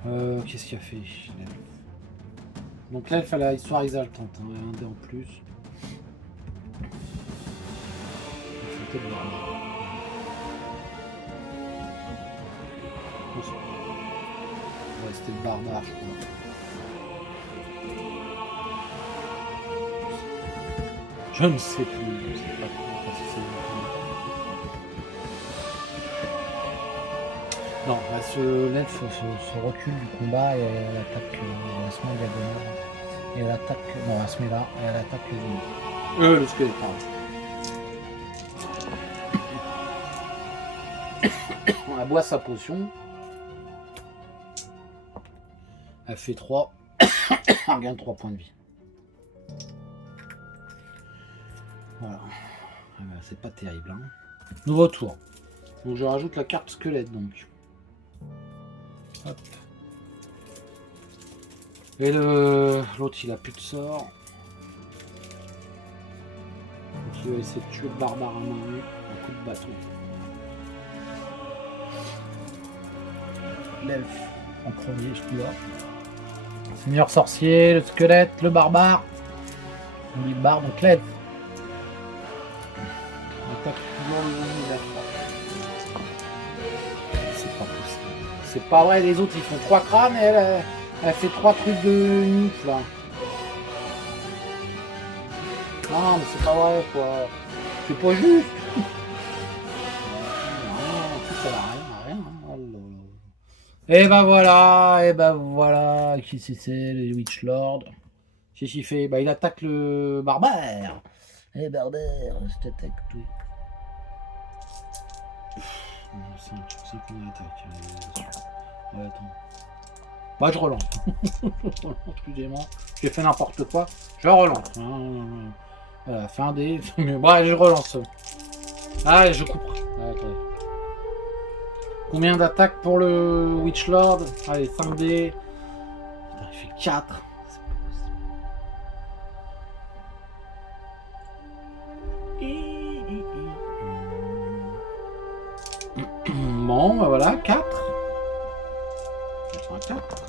qu'un. Qu'est-ce qu'il a fait? Donc l'elfe a la histoire exaltante, hein, un dé en plus. C'était le barbare. Ouais, c'était le barbare, je crois. Je ne sais plus, je sais pas trop si c'est... Non, l'elfe se recule du combat et elle attaque, elle se met en diagonale. Et elle attaque, non, elle se met là et elle attaque le zombie. Le squelette, pardon. Elle boit sa potion. Elle fait 3. Elle gagne 3 points de vie. Voilà. C'est pas terrible. Hein. Nouveau tour. Donc je rajoute la carte squelette donc. Hop. Et l'autre il a plus de sort. Donc il va essayer de tuer le barbare à main nue. Un coup de bâton. l'elfe en premier, ce coup-là. Seigneur sorcier, le squelette, le barbare. On dit barbe, donc l'elfe. On attaque toujours le zombies. C'est pas possible. C'est pas vrai, les autres ils font 3 crânes et elle fait 3 trucs de nif là. Non mais c'est pas vrai quoi. C'est pas juste. Et ben voilà, qui c'est le Witch Lord. Qu'est-ce qu'il fait? Bah il attaque le barbare. Eh barbare, je t'attaque toi. 5, c'est qu'on attaque. Ouais attends. Bah je relance. Excusez-moi, j'ai fait n'importe quoi. Je relance. Voilà, fin des. Bah je relance. Ah je coupe. Ah, attendez. Combien d'attaques pour le Witch Lord? Allez, 5D. Putain, il fait 4. C'est pas possible. Bon, bah voilà, 4. 4.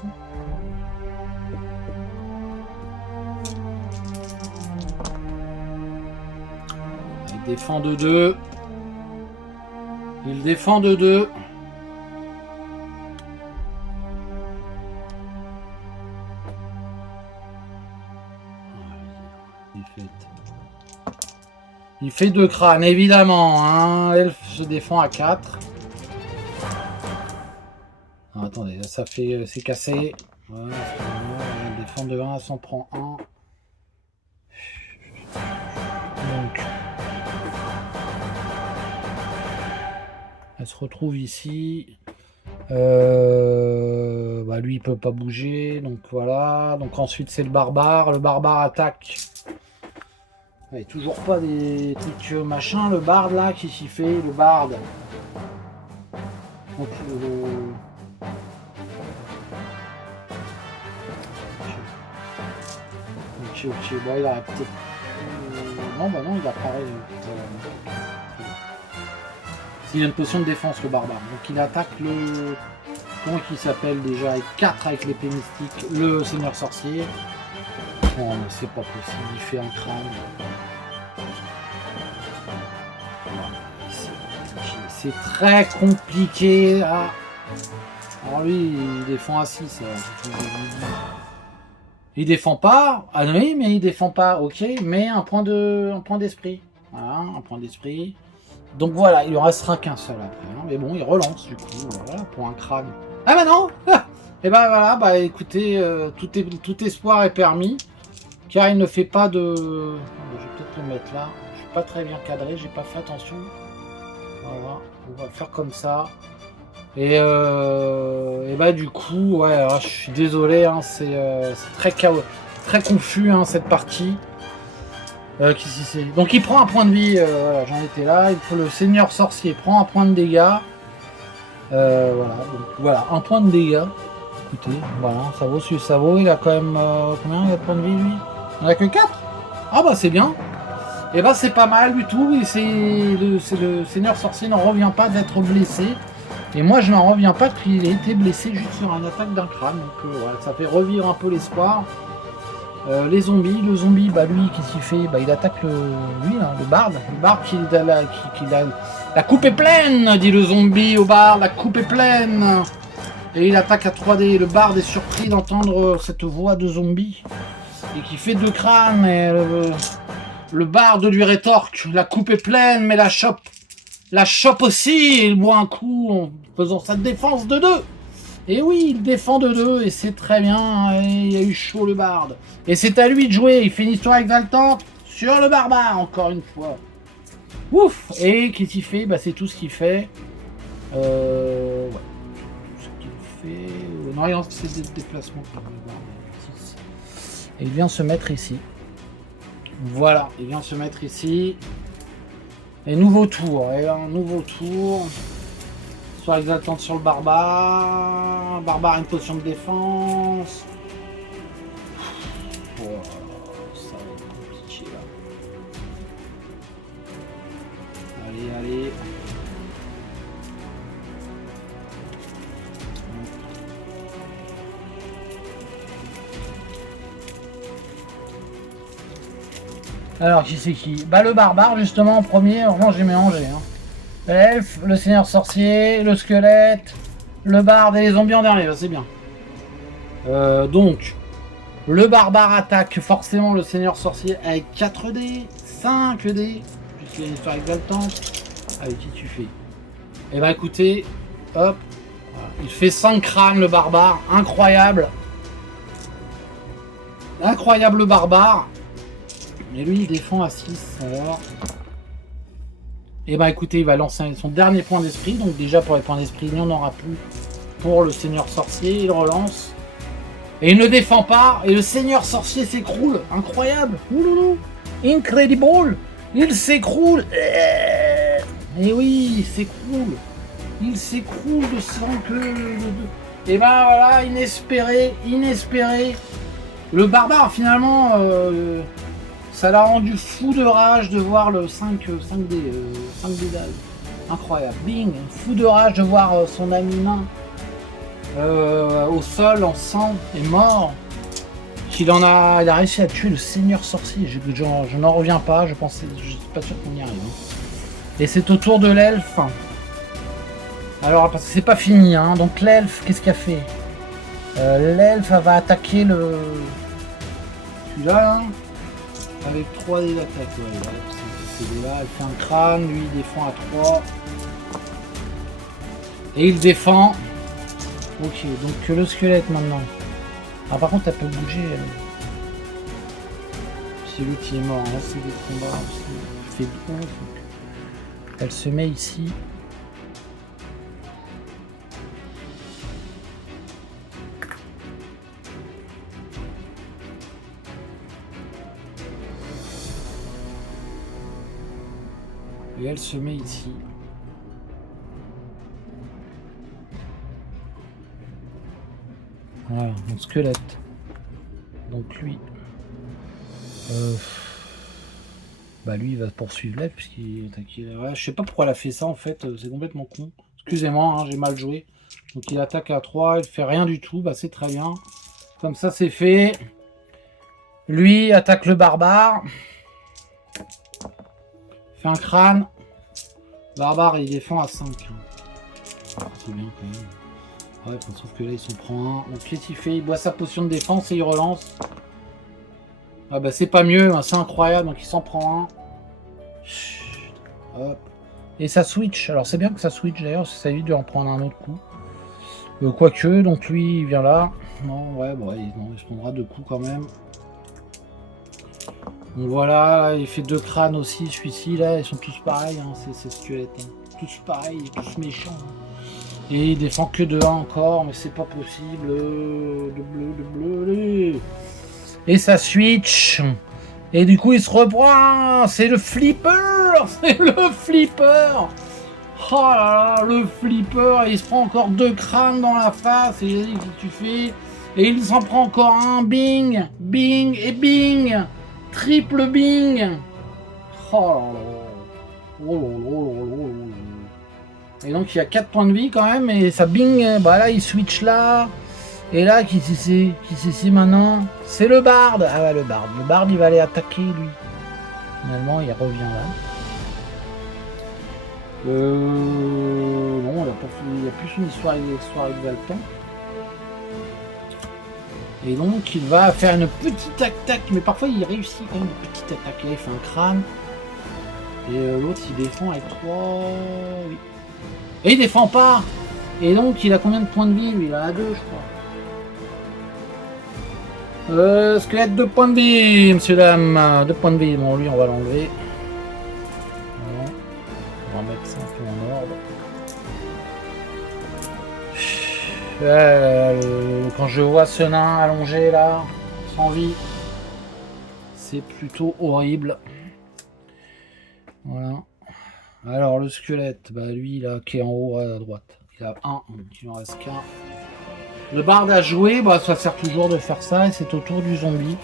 Il défend de 2. Il défend de 2. Il fait 2 crânes, évidemment. Hein. Elfe se défend à 4. Ah, attendez, ça fait. C'est cassé. Voilà, elle défend de 1, elle s'en prend 1. Donc. Elle se retrouve ici. Bah lui, il peut pas bouger. Donc voilà. Donc ensuite, c'est le barbare. Le barbare attaque. Ouais, toujours pas des trucs machin, le barde là, qui s'y fait, le barde. Donc, ok, bah il a peut-être... non, bah non, il apparaît... Il a une potion de défense, le barbare. Donc il attaque le... comment il s'appelle déjà, avec 4 avec l'épée mystique, le seigneur sorcier. Non mais c'est pas possible, il fait un crâne. C'est très compliqué là. Alors lui, il défend à 6. Il défend pas. Ah oui, mais il défend pas. Ok, mais un point d'esprit. Voilà, un point d'esprit. Donc voilà, il ne restera qu'un seul après. Hein. Mais bon, il relance du coup. Voilà, pour un crâne. Ah bah non. Et bah voilà, bah écoutez, tout espoir est permis. Car il ne fait pas de... Je vais peut-être le mettre là. Je suis pas très bien cadré, j'ai pas fait attention. Voilà, on va faire comme ça. Et bah du coup, ouais, je suis désolé, hein, c'est très chaos, très confus hein, cette partie. Donc il prend un point de vie, voilà, j'en étais là. Le seigneur sorcier prend un point de dégâts. Voilà, donc, voilà, un point de dégâts. Écoutez, voilà, ça vaut ce que ça vaut. Il a quand même combien il a de points de vie lui? Il en a que 4. Ah bah c'est bien. Et bah c'est pas mal du tout. Et le seigneur sorcier n'en revient pas d'être blessé. Et moi je n'en reviens pas qu'il ait été blessé juste sur une attaque d'un crâne. Donc voilà, ça fait revivre un peu l'espoir. Les zombies, le zombie, bah lui qu'est-ce qu'il fait? Bah il attaque le barde. Le barde qui a la coupe est pleine, dit le zombie au barde, la coupe est pleine. Et il attaque à 3D. Le barde est surpris d'entendre cette voix de zombie. Et qui fait 2 crânes. Et le barde lui rétorque, la coupe est pleine, mais la chope aussi. Et il boit un coup en faisant sa défense de 2. Et oui, il défend de 2 et c'est très bien. Et il a eu chaud le barde. Et c'est à lui de jouer. Il fait une histoire exaltante sur le barbare, encore une fois. Ouf. Et qu'est-ce qu'il fait? Bah c'est tout ce qu'il fait. Ouais. Tout ce qu'il fait. Non, il c'est des déplacements pour le barbare. Et il vient se mettre ici. Voilà, il vient se mettre ici. Et nouveau tour. Et un nouveau tour. Soit exaltante sur le barbare. Barbare a une potion de défense. Oh, ça va être compliqué là. Allez. Alors, qui c'est qui? Bah, le barbare, justement, en premier. Vraiment, j'ai mélangé. Hein. L'elfe, le seigneur sorcier, le squelette, le barde et les zombies en dernier. Bah, c'est bien. Donc, le barbare attaque forcément le seigneur sorcier avec 4 dés, 5 dés, puisqu'il y a une histoire exaltante. Avec qui tu fais? Et bah, écoutez, hop. Voilà. Il fait 5 crânes, le barbare. Incroyable. Incroyable barbare. Et lui, il défend à 6. Alors. Et bah écoutez, il va lancer son dernier point d'esprit. Donc déjà, pour les points d'esprit, il n'y en aura plus. Pour le seigneur sorcier, il relance. Et il ne défend pas. Et le seigneur sorcier s'écroule. Incroyable. Ouloulou. Incredible. Il s'écroule. Et oui, il s'écroule. Il s'écroule de sang que... Et ben voilà, inespéré. Le barbare, finalement, ça l'a rendu fou de rage de voir le 5D dalle. Incroyable. Bing, fou de rage de voir son ami nain au sol, en sang, et mort. Il a réussi à tuer le seigneur sorcier. Je n'en reviens pas, je suis pas sûr qu'on y arrive. Hein. Et c'est au tour de l'elfe. Alors, parce que c'est pas fini, hein. Donc l'elfe, qu'est-ce qu'il a fait? L'elfe va attaquer celui-là, hein, avec 3 dés d'attaque. Ouais, c'est là, elle fait un crâne, lui il défend à 3. Et il défend. Ok, donc le squelette maintenant. Ah, par contre, elle peut bouger. C'est lui qui est mort, là c'est des combats. Elle fait bien, donc elle se met ici. Et elle se met ici. Voilà, donc squelette. Donc lui. Bah lui il va poursuivre l'elfe puisqu'il est attaqué. Ouais, je sais pas pourquoi elle a fait ça en fait, c'est complètement con. Excusez-moi, hein, j'ai mal joué. Donc il attaque à 3, il fait rien du tout, bah c'est très bien. Comme ça c'est fait. Lui attaque le barbare. Fait un crâne. Barbare il défend à 5. Ah, c'est bien quand même. Ouais, sauf que là il s'en prend un. Donc qu'est-ce qu'il fait? Il boit sa potion de défense et il relance. Ah bah c'est pas mieux, hein, c'est incroyable, donc il s'en prend un. Hop. Et ça switch, alors c'est bien que ça switch d'ailleurs, ça évite de en prendre un autre coup. Quoique, donc lui il vient là. Non, ouais, bon, non, il se prendra 2 coups quand même. Donc voilà, il fait 2 crânes aussi, celui-ci là, ils sont tous pareils, hein, c'est squelette. Hein. Tous pareils, tous méchants. Hein. Et il défend que de 1 encore, mais c'est pas possible. De bleu. Et ça switch. Et du coup il se reprend. C'est le flipper. C'est le flipper. Oh là là, le flipper. Et il se prend encore 2 crânes dans la face. Et il dit que tu fais. Et il s'en prend encore un. Bing. Bing et bing. Triple bing. Oh là là. Oh là là. Et donc il y a 4 points de vie quand même. Et ça bing. Bah là il switch là. Et là, qui c'est maintenant? C'est le barde. Ah ouais, le barde. Le barde, il va aller attaquer, lui. Finalement, il revient là. Non, il y a plus une histoire exaltante. Et donc, il va faire une petite attaque. Mais parfois, il réussit quand même une petite attaque. Là, il fait un crâne. Et l'autre, il défend avec 3... Oui. Et il défend pas. Et donc, il a combien de points de vie, lui? Il en a 2, je crois. Squelette, 2 points de vie, monsieur dame. 2 points de vie. Bon, lui, on va l'enlever. Voilà. On va mettre ça un peu en ordre. Quand je vois ce nain allongé là, sans vie, c'est plutôt horrible. Voilà. Alors, le squelette, bah lui, là, qui est en haut à droite. Il a 1, donc il en reste qu'un. Le barde à jouer, bah, ça sert toujours de faire ça et c'est au tour du zombie.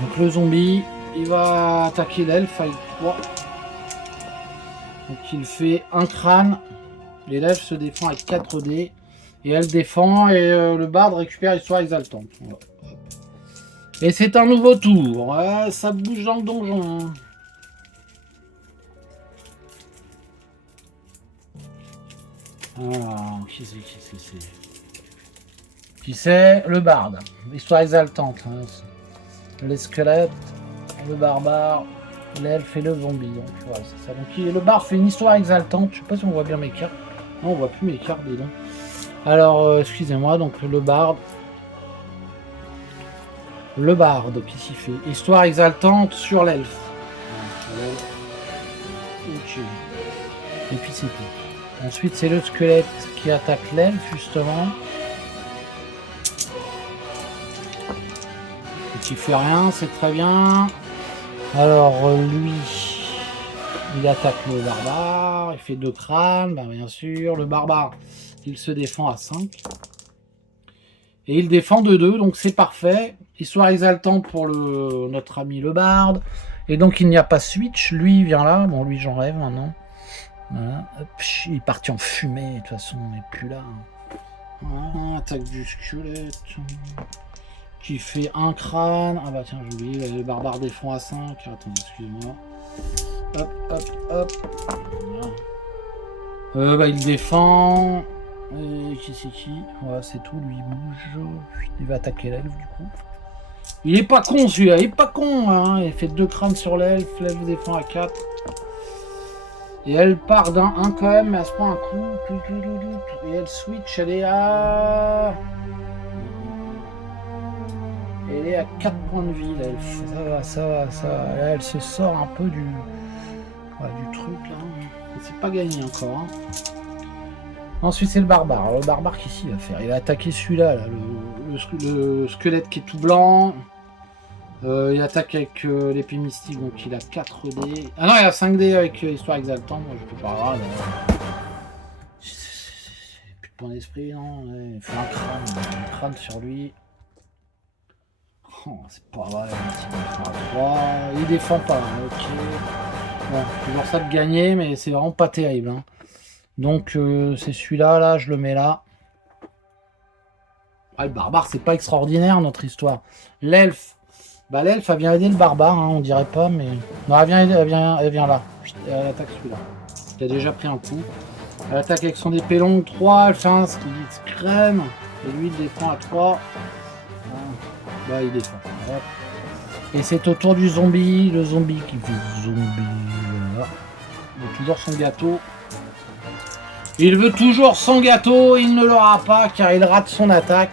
Donc le zombie, il va attaquer l'elfe avec 3. Donc il fait un crâne. Et l'elfe se défend avec 4 dés. Et elle défend et le barde récupère l'histoire exaltante. Voilà. Et c'est un nouveau tour. Ouais, ça bouge dans le donjon. Alors, qui c'est Qui c'est? Le barde. Histoire exaltante. Hein. Les squelettes, le barbare, l'elfe et le zombie. Donc voilà, c'est ça. Donc le barde fait une histoire exaltante. Je sais pas si on voit bien mes cartes. Non, on voit plus mes cartes, dis donc. Alors, excusez-moi, donc le barde. Le barde, qui s'y fait? Histoire exaltante sur l'elfe. Ok. Et puis c'est tout. Ensuite, c'est le squelette qui attaque l'elfe, justement. Et qui fait rien, c'est très bien. Alors, lui, il attaque le barbare. Il fait 2 crânes, bah, bien sûr. Le barbare, il se défend à 5. Et il défend de 2, donc c'est parfait. Histoire exaltante pour notre ami le barde. Et donc il n'y a pas switch. Lui, il vient là. Bon, lui, j'en rêve maintenant. Voilà. Hop, il est parti en fumée. De toute façon, on n'est plus là. Voilà, attaque du squelette. Qui fait 1 crâne. Ah bah tiens, j'ai oublié. Le barbare défend à 5. Attendez, excusez-moi. Hop, hop, hop. Voilà. Bah, il défend. Qui c'est qui? Ouais, c'est tout, lui il bouge. Il va attaquer l'elfe du coup. Il est pas con celui-là, il est pas con hein. Il fait 2 crânes sur l'elfe, l'elfe défend à 4. Et elle part d'un 1 quand même, mais elle se prend un coup. Et elle switch, elle est à... Elle est à 4 points de vie l'elfe. Ça va. Là, elle se sort un peu du truc là. C'est pas gagné encore hein. Ensuite, c'est le barbare. Alors, le barbare, qu'est-ce qu'il va faire? Il va attaquer celui-là, là, le squelette qui est tout blanc. Il attaque avec l'épée mystique, donc il a 4 dés. Ah non, il a 5 dés avec histoire exaltante. Moi, je peux pas avoir. Plus de point d'esprit, non? Ouais, il fait un crâne sur lui. Oh, c'est pas vrai. Il défend pas. Ok. Bon, toujours ça de gagner, mais c'est vraiment pas terrible. Hein. Donc c'est celui-là, là, je le mets là. Ah, le barbare, c'est pas extraordinaire notre histoire. L'elfe, bah l'elfe, elle vient aider le barbare, hein, on dirait pas, mais... Non, elle vient là. Elle attaque celui-là. Il a déjà pris un coup. Elle attaque avec son épée longue, 3, elle fait un crème. Et lui, il défend à 3. Bah, il défend. Hop. Et c'est au tour du zombie, le zombie qui fait zombie. Voilà. Il a toujours son gâteau. Il veut toujours son gâteau, il ne l'aura pas car il rate son attaque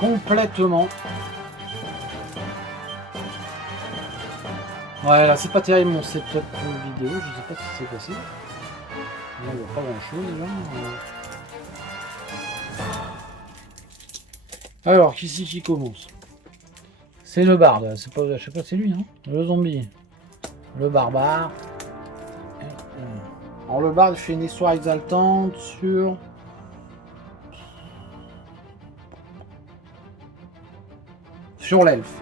complètement. Ouais, là c'est pas terrible mon setup vidéo, je sais pas ce qui s'est passé. On voit pas grand chose là. Alors, qui commence? C'est le barde, c'est pas, je sais pas, c'est lui, hein. Le zombie, le barbare. Alors le barde fait une histoire exaltante sur... l'elfe.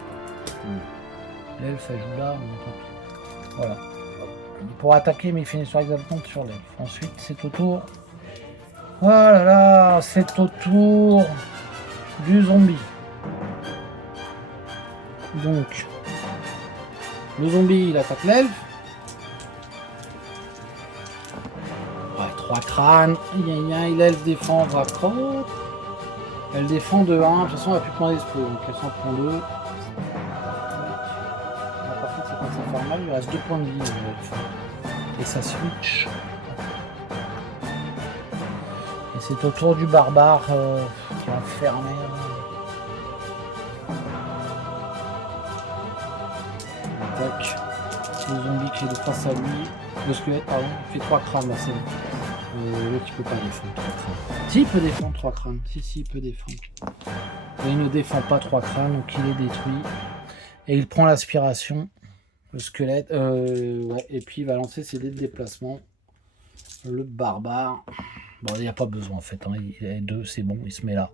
L'elfe, elle joue là. Voilà. Pour attaquer, mais il fait une histoire exaltante sur l'elfe. Ensuite, c'est au tour... Oh là là, c'est au tour du zombie. Donc, le zombie, il attaque l'elfe. 3 crânes, l'elfe défend, va prendre. Elle défend de 1, de toute façon elle a plus de points d'esprit, donc elle s'en prend 2. Par contre, c'est quand ça fait mal, il reste 2 points de vie. Et ça switch. Et c'est au tour du barbare qui est enfermé. Il attaque le zombie qui est face à lui. Le squelette, pardon, il fait 3 crânes là, c'est bon. L'autre il peut pas défendre 3 crânes. Si, il peut défendre 3 crânes. Si, il peut défendre. Et il ne défend pas 3 crânes, donc il est détruit. Et il prend l'aspiration. Le squelette. Ouais, et puis il va lancer ses dés de déplacement. Le barbare. Bon, il n'y a pas besoin en fait. Hein. Il a 2, c'est bon, il se met là.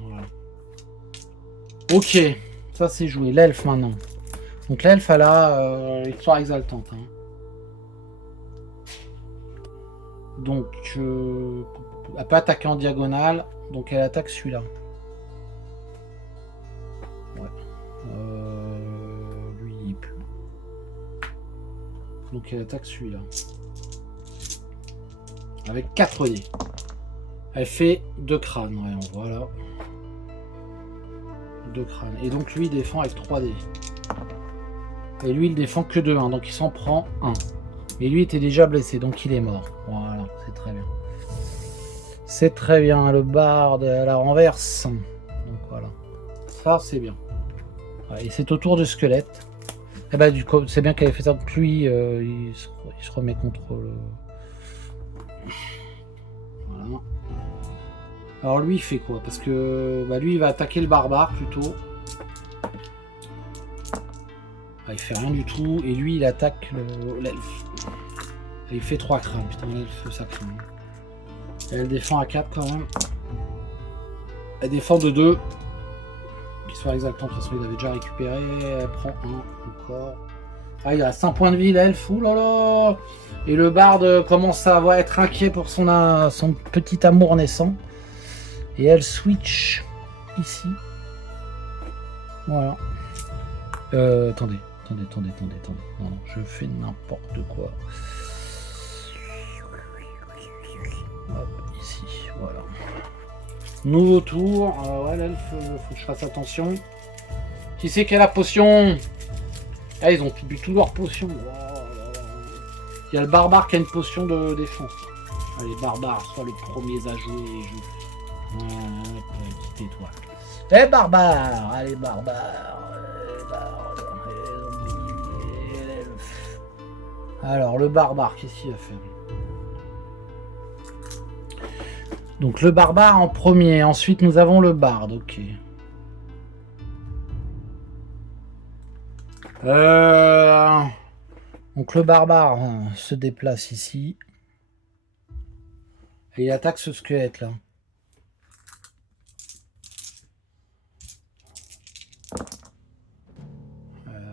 Voilà. Ok, ça c'est joué. L'elfe maintenant. Donc l'elfe, elle a histoire exaltante. Hein. Donc, elle peut attaquer en diagonale. Donc, elle attaque celui-là. Ouais. Donc elle attaque celui-là. Avec 4 dés. Elle fait 2 crânes, ouais, voilà. 2 crânes. Et donc lui il défend avec 3 dés. Et lui il défend que de 1, donc il s'en prend 1. Mais lui était déjà blessé, donc il est mort. Voilà, c'est très bien. C'est très bien, le barde à la renverse. Donc voilà. Ça c'est bien. Ouais, et c'est au tour du squelette. Et bah du coup, c'est bien qu'elle ait fait ça. Donc lui, il se remet contre le... Voilà. Alors lui il fait quoi? Parce que bah, lui il va attaquer le barbare plutôt. Ah, il fait rien du tout. Et lui il attaque l'elfe. Il fait 3 crânes. Putain, l'elfe ça craint. Elle défend à 4 quand même. Elle défend de 2. Histoire exaltante, de toute façon il avait déjà récupéré. Elle prend 1 encore. Ah, il a 5 points de vie l'elfe. Ouh là là. Et le barde commence à être inquiet pour son petit amour naissant. Et elle switch ici. Voilà. Attendez. Non, je fais n'importe quoi. Hop, ici, voilà. Nouveau tour. Ouais, l'elfe, faut que je fasse attention. Qui c'est qui a la potion? Ah, ils ont bu toutes leurs potions. Oh là là. Il y a le barbare qui a une potion de défense. Allez, barbare, sois le premier à jouer. Petite étoile. Eh, barbare! Allez, barbare! Alors, le barbare, qu'est-ce qu'il va faire? Donc, le barbare en premier. Ensuite, nous avons le barde. Ok. Donc, le barbare se déplace ici. Et il attaque ce squelette là.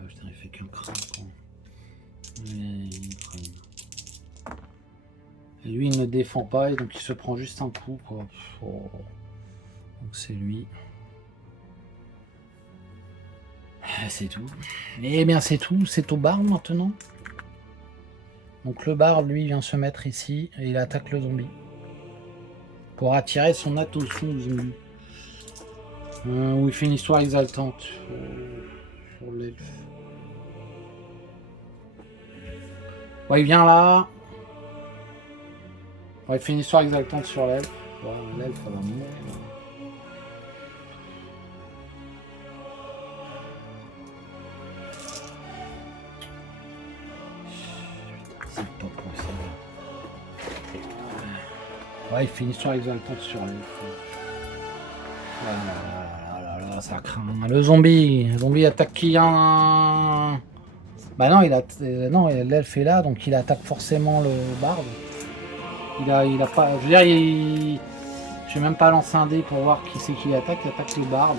Putain, il fait qu'un crâne. Et lui, il ne défend pas, et donc il se prend juste un coup, quoi. Oh. Donc c'est lui. C'est tout. Eh bien, c'est tout. C'est au barde maintenant. Donc le barde, lui, vient se mettre ici, et il attaque le zombie. Pour attirer son attention au zombie. Où il fait une histoire exaltante. Sur l'elfe. Ouais, il vient là. Ouais, il fait une histoire exaltante sur l'elfe. Ouais, l'elfe, ça va mourir. C'est pas possible. Ouais, il fait une histoire exaltante sur l'elfe. Là, ça craint. Le zombie attaque qui un... Bah non, non, l'elfe est là, donc il attaque forcément le barde. Il a pas... Je veux dire, je vais même pas lancer un dé pour voir qui c'est qui attaque. Il attaque le barde.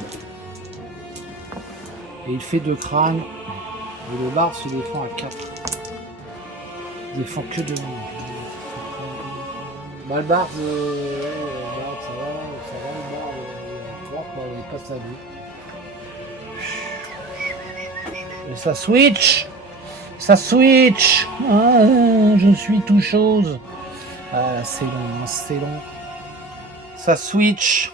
Et il fait 2 crânes. Et le barde se défend à 4. Il défend que 2. Bah le barde... ça va, le barde... il passe à 2. Et ça switch. Ça switch. Ah, je suis tout chose. Ah, c'est long, c'est long. Ça switch.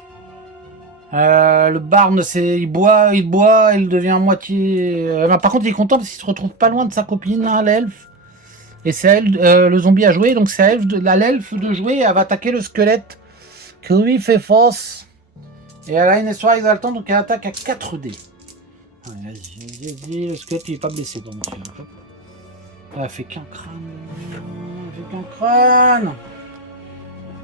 Le barde, il boit, il devient à moitié... par contre, il est content parce qu'il se retrouve pas loin de sa copine, hein, l'elfe. Et c'est elle, le zombie a joué, donc c'est à l'elfe de jouer, elle va attaquer le squelette, qui lui fait force. Et elle a une histoire exaltante, donc elle attaque à 4 dés. J'ai dit, le squelette il est pas blessé, donc elle fait qu'un crâne.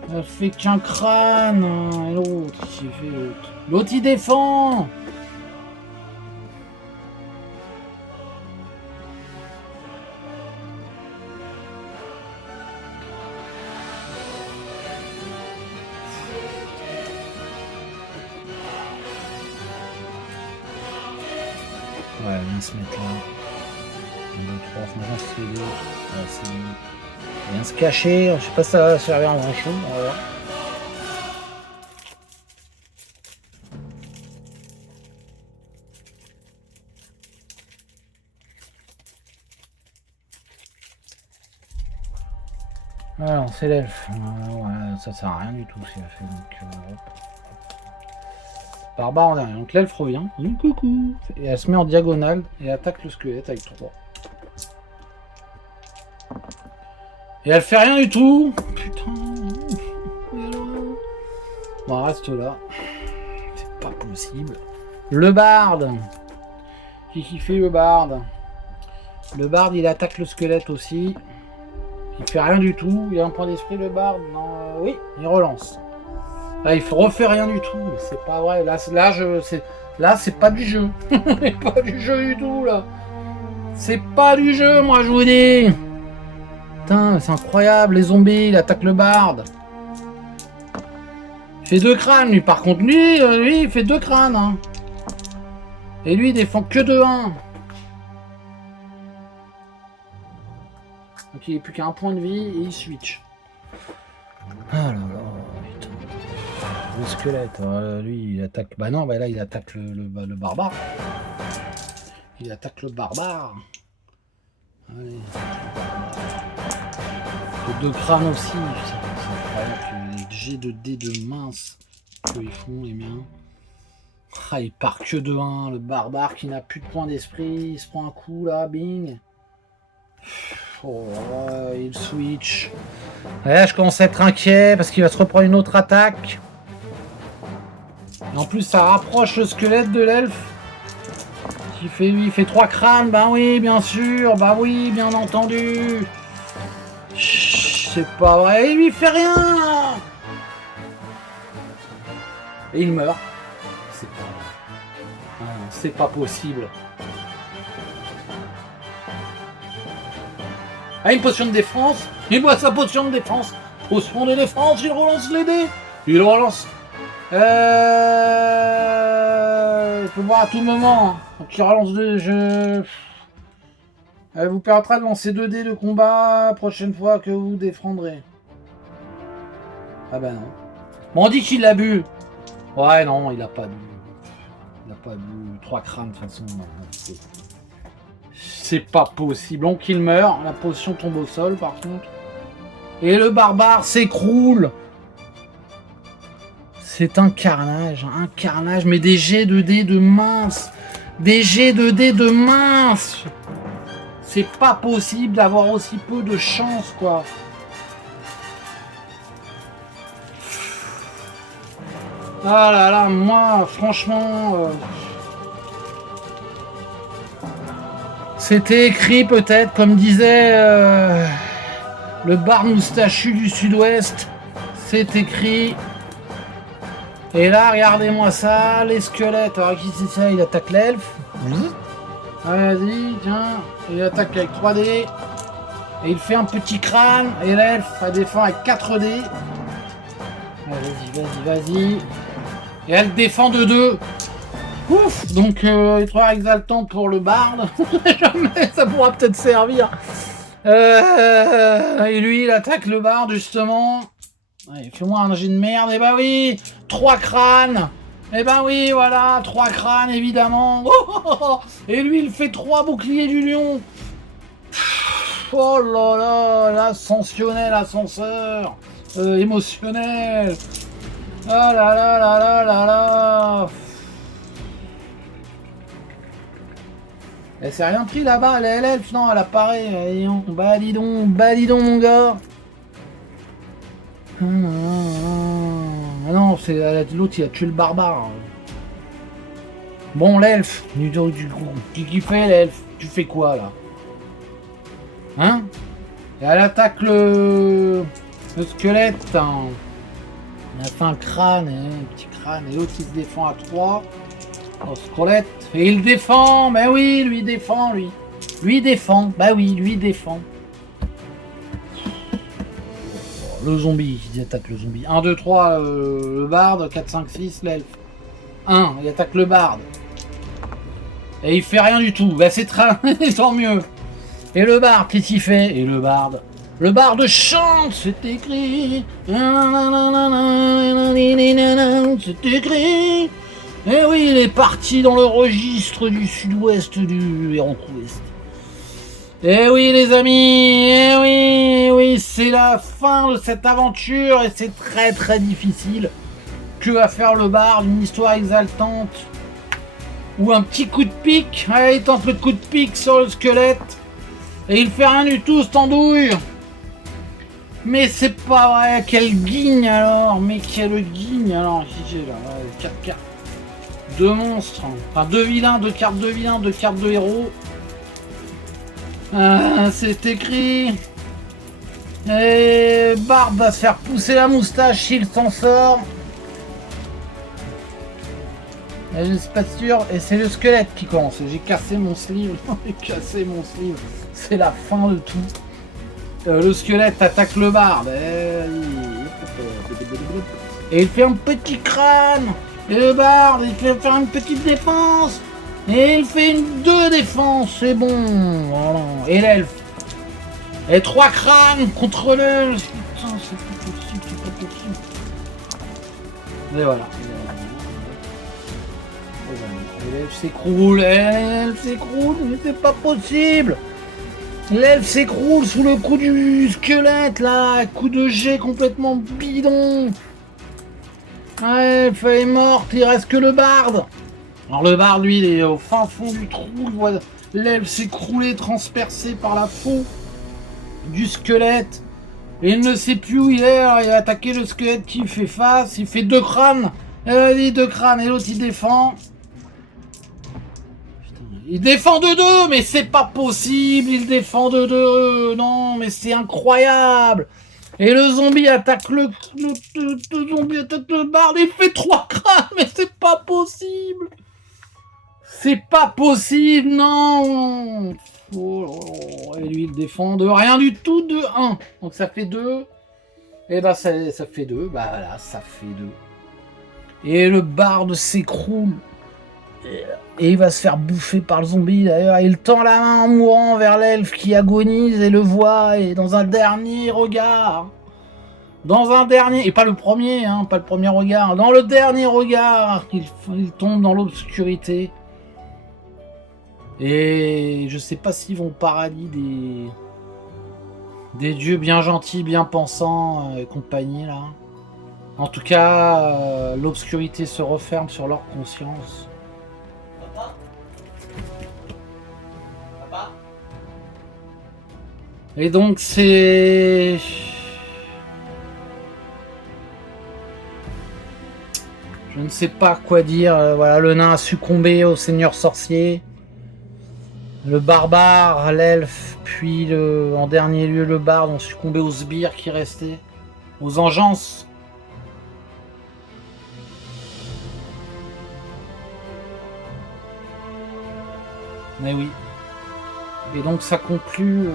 Elle fait qu'un crâne. Et l'autre, il fait l'autre. L'autre, il défend. Ouais, elle vient se mettre là. 1, 2, 3, maintenant c'est l'autre. Ouais, c'est lui. Elle vient se cacher. Je sais pas si ça va servir à grand chose. On va voir. Alors, c'est l'elfe. Ouais, ça sert à rien du tout ce qu'il a fait. Donc, hop. Barbare en derrière. Donc l'elfe revient. Coucou. Et elle se met en diagonale et attaque le squelette avec 3. Et elle fait rien du tout. Putain. Bon, reste là. C'est pas possible. Le barde. Qui fait le barde? Le barde, il attaque le squelette aussi. Il fait rien du tout. Il a un point d'esprit, le barde. Non, oui, il relance. Là, il refait rien du tout. Mais c'est pas vrai. Là, c'est pas du jeu. C'est pas du jeu du tout, là. C'est pas du jeu, moi, je vous dis. Putain, c'est incroyable. Les zombies, il attaque le barde. Il fait 2 crânes, lui. Par contre, lui, il fait 2 crânes. Hein. Et lui, il défend que de 1. Donc, il n'est plus qu'à 1 point de vie et il switch. Ah là là, putain. Le squelette, lui, il attaque... Bah non, bah là, il attaque le barbare. Il attaque le barbare. Allez. Les 2 crânes aussi. C'est incroyable les jets de dés de mince qu'ils font, les miens. Ah, il part que de 1. Le barbare qui n'a plus de point d'esprit. Il se prend un coup, là, bing. Oh, il switch. Ouais, je commence à être inquiet parce qu'il va se reprendre une autre attaque. Et en plus, ça rapproche le squelette de l'elfe. Il fait 3 crânes. Bah oui, bien sûr. Bah oui, bien entendu. C'est pas vrai. Il lui fait rien. Et il meurt. C'est pas vrai. Ah, c'est pas possible. Ah, une potion de défense. Il boit sa potion de défense. Potion de défense, il relance les dés. Il relance. Il peut boire à tout moment. Donc il relance 2 jeux. Elle vous permettra de lancer 2 dés de combat la prochaine fois que vous défendrez. Ah bah non. Bon, on dit qu'il l'a bu. Ouais, non, il a pas bu. Il a pas bu. 3 crânes de toute façon. C'est pas possible. Donc il meurt. La potion tombe au sol par contre. Et le barbare s'écroule. C'est un carnage. Un carnage. Mais des jets de dés de mince. Des jets de dés de mince. C'est pas possible d'avoir aussi peu de chance, quoi. Ah là là, moi, franchement... C'était écrit peut-être, comme disait le bar moustachu du sud-ouest. C'est écrit. Et là, regardez-moi ça, les squelettes. Alors qui c'est ça? Il attaque l'elfe. Vas-y, tiens. Il attaque avec 3 dés. Et il fait un petit crâne. Et l'elfe, elle défend avec 4 dés. Vas-y. Et elle défend de 2. Ouf. Donc, il faudra exaltant pour le barde. Jamais, ça pourra peut-être servir. Et lui, il attaque le barde, justement. Ouais, fais-moi un jet de merde. Et bah oui, 3 crânes. Et ben oui, voilà, 3 crânes, évidemment. Et lui, il fait 3 boucliers du lion. Oh là là, l'ascensionnel ascenseur. Émotionnel. Ah là là là là là là. Elle s'est rien pris là-bas, l'elfe, non, elle apparaît. Bah dis donc, mon gars. Ah non, c'est l'autre, il a tué le barbare. Bon, l'elfe, du coup, qui fait l'elfe? Tu fais quoi là? Hein? Et elle attaque le squelette. Hein. Il a fait un crâne, un petit crâne, et l'autre il se défend à 3. Le squelette. Et il défend, bah oui, lui défend, lui. Lui défend, bah oui, lui défend. Le zombie, il attaque le zombie. 1, 2, 3, le barde. 4, 5, 6, l'elfe. 1, il attaque le barde. Et il fait rien du tout. Bah c'est tant mieux. Et le barde, qu'est-ce qu'il fait? Et le barde chante, c'est écrit. C'est écrit. Et oui, il est parti dans le registre du sud-ouest du Héron Quest. Eh oui les amis, eh oui, c'est la fin de cette aventure et c'est très très difficile. Que va faire le bard, une histoire exaltante ou un petit coup de pique. Allez, il tente le coup de pique sur le squelette et il fait rien du tout, cette andouille. Mais c'est pas vrai, quel guigne alors, mais quel guigne alors. J'ai là, 4 cartes, 2 monstres, enfin 2 vilains, 2 cartes de vilains, 2 cartes de héros. C'est écrit. Et Bard va se faire pousser la moustache s'il s'en sort. Et je suis pas sûr. Et c'est le squelette qui commence. J'ai cassé mon sleeve. J'ai cassé mon sleeve. C'est la fin de tout. Le squelette attaque le Bard. Et il fait un petit crâne. Et le Bard, il fait faire une petite défense. Et il fait une 2 défense, c'est bon. Voilà. Et l'elfe. Et 3 crânes contre l'elfe. Putain, c'est pas possible, c'est pas possible. Et voilà. Et l'elfe s'écroule, mais c'est pas possible. L'elfe s'écroule sous le coup du squelette, là. Coup de jet complètement bidon. L'elfe est morte, il reste que le barde. Alors le Bard, lui, il est au fin fond du trou, il voit l'elfe s'écrouler, transpercé par la peau du squelette. Et il ne sait plus où il est, alors il a attaqué le squelette qui fait face, il fait 2 crânes. Vas-y, 2 crânes, et l'autre il défend. Il défend de 2, mais c'est pas possible, il défend de 2, non, mais c'est incroyable. Et le zombie attaque le zombie attaque le Bard, il fait 3 crânes, mais c'est pas possible. C'est pas possible, non. Oh, et lui, il défend de rien du tout, de 1. Donc ça fait 2. Et bah ça fait 2. Bah voilà, ça fait 2. Et le Bard s'écroule. Et il va se faire bouffer par le zombie, d'ailleurs. Il tend la main en mourant vers l'elfe qui agonise et le voit. Et dans un dernier regard... et pas le premier, hein, pas le premier regard. Dans le dernier regard, il tombe dans l'obscurité. Et je sais pas s'ils vont au paradis des dieux bien gentils, bien pensants et compagnie là. En tout cas, l'obscurité se referme sur leur conscience. Papa ? Papa ? Et donc c'est... Je ne sais pas quoi dire. Voilà, le nain a succombé au seigneur sorcier. Le barbare, l'elfe, puis en dernier lieu le barde ont succombé aux sbires qui restaient, aux engeances. Mais oui. Et donc ça conclut,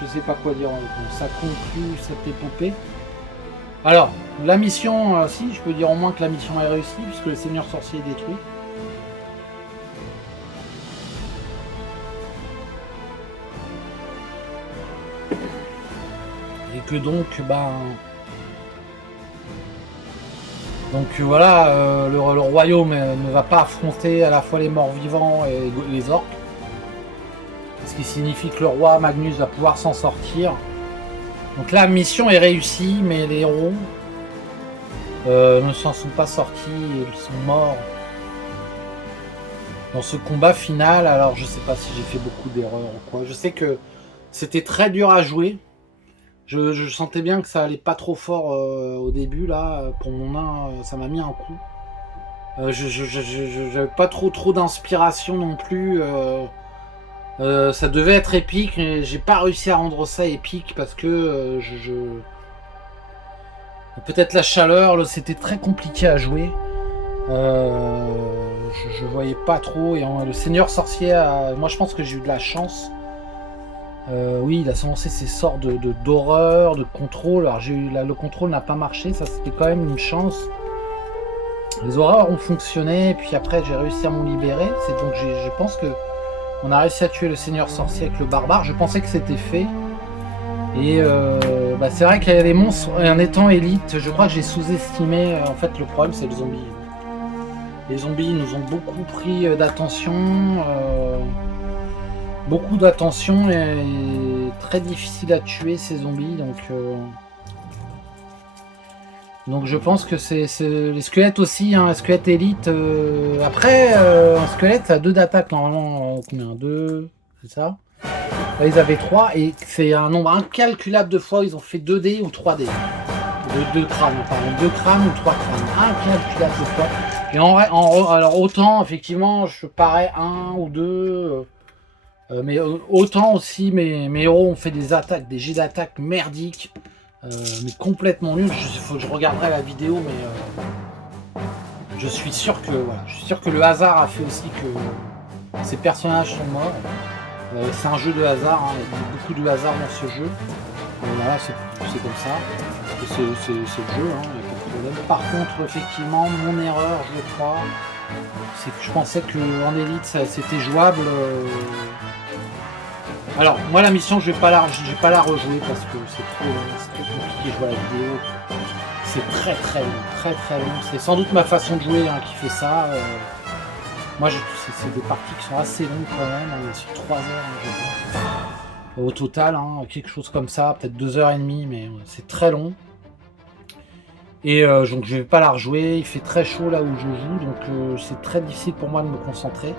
je sais pas quoi dire, ça conclut cette épopée. Alors, la mission, si, je peux dire au moins que la mission est réussie, puisque le seigneur sorcier est détruit. Et que donc, donc voilà, le royaume ne va pas affronter à la fois les morts vivants et les orques. Ce qui signifie que le roi Magnus va pouvoir s'en sortir. Donc la mission est réussie, mais les héros ne s'en sont pas sortis, ils sont morts dans ce combat final. Alors je sais pas si j'ai fait beaucoup d'erreurs ou quoi. Je sais que c'était très dur à jouer. Je sentais bien que ça allait pas trop fort au début là. Pour mon nain, ça m'a mis un coup. J'avais pas trop d'inspiration non plus. Ça devait être épique, mais j'ai pas réussi à rendre ça épique parce que peut-être la chaleur, c'était très compliqué à jouer. Je voyais pas trop. Et le seigneur sorcier, moi je pense que j'ai eu de la chance. Oui, il a lancé ses sorts d'horreur, de contrôle. Alors le contrôle n'a pas marché, ça c'était quand même une chance. Les horreurs ont fonctionné, et puis après j'ai réussi à m'en libérer. C'est donc je pense que on a réussi à tuer le seigneur sorcier avec le barbare. Je pensais que c'était fait. Et c'est vrai qu'il y a des monstres, en étant élite, je crois que j'ai sous-estimé. En fait, le problème, c'est le zombie. Les zombies nous ont beaucoup pris d'attention. beaucoup d'attention et très difficile à tuer ces zombies, donc je pense que c'est les squelettes aussi, hein, squelette élite. Après, un squelette ça a 2 d'attaque normalement, combien 2, c'est ça. Là, ils avaient 3 et c'est un nombre incalculable de fois ils ont fait 2D ou 3D. 2 crânes, pardon, 2 crânes ou 3 crânes, incalculable de fois. Et alors autant effectivement je parais 1 ou 2, mais autant aussi mes héros ont fait des attaques, des jets d'attaque merdiques. Mais complètement nul. Faut que je regarderai la vidéo, mais je suis sûr que le hasard a fait aussi que ces personnages sont morts. C'est un jeu de hasard, hein, il y a beaucoup de hasard dans ce jeu. Voilà, c'est comme ça. C'est le jeu, hein, il n'y a pas de problème. Par contre, effectivement, mon erreur, je crois, c'est que je pensais qu'en élite, c'était jouable. Alors, moi, la mission, je vais pas la rejouer parce que c'est trop compliqué. Je vois la vidéo. C'est très long. C'est sans doute ma façon de jouer, hein, qui fait ça. Moi, c'est des parties qui sont assez longues quand même. On est sur 3 heures, je pense. Au total, hein, quelque chose comme ça, peut-être 2h30, mais c'est très long. Et donc, je vais pas la rejouer. Il fait très chaud là où je joue, donc c'est très difficile pour moi de me concentrer.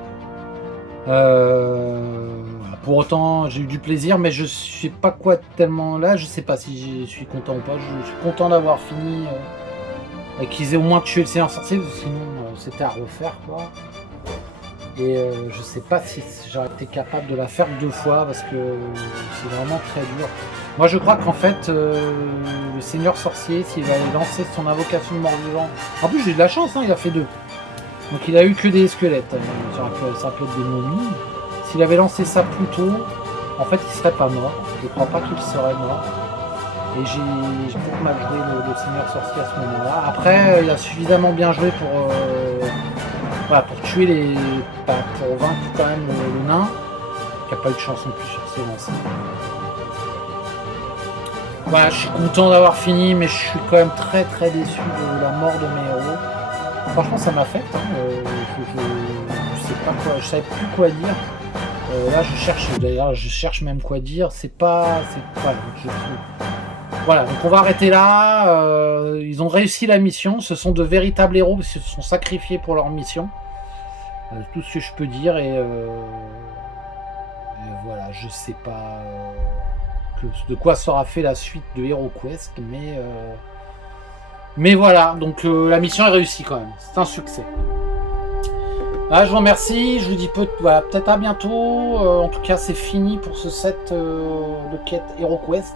Pour autant j'ai eu du plaisir, mais je sais pas quoi tellement là, je sais pas si je suis content ou pas. Je suis content d'avoir fini et qu'ils aient au moins tué le Seigneur Sorcier, sinon c'était à refaire quoi. Et je sais pas si j'aurais été capable de la faire 2 fois parce que c'est vraiment très dur. Moi je crois qu'en fait le Seigneur Sorcier, s'il va lancer son invocation de mort-vivant, en plus j'ai eu de la chance, hein, il a fait 2. Donc il a eu que des squelettes, ça peut être des momies. S'il avait lancé ça plus tôt, en fait il serait pas mort. Je crois pas qu'il serait mort. Et j'ai beaucoup mal joué le Seigneur Sorcier à ce moment-là. Après il a suffisamment bien joué pour tuer pour vaincre quand même le nain, qui a pas eu de chance non plus sur ses lancers. Voilà, je suis content d'avoir fini, mais je suis quand même très déçu de la mort de mes héros. Franchement ça m'affecte, hein. Je sais pas quoi, je savais plus quoi dire. Là je cherche même quoi dire, voilà, donc on va arrêter là. Ils ont réussi la mission, ce sont de véritables héros parce qu'ils se sont sacrifiés pour leur mission. Tout ce que je peux dire et voilà, je sais pas de quoi sera fait la suite de HeroQuest, mais voilà, donc la mission est réussie quand même, c'est un succès. Je vous remercie, je vous dis peut-être à bientôt. En tout cas, c'est fini pour ce set de quête HeroQuest.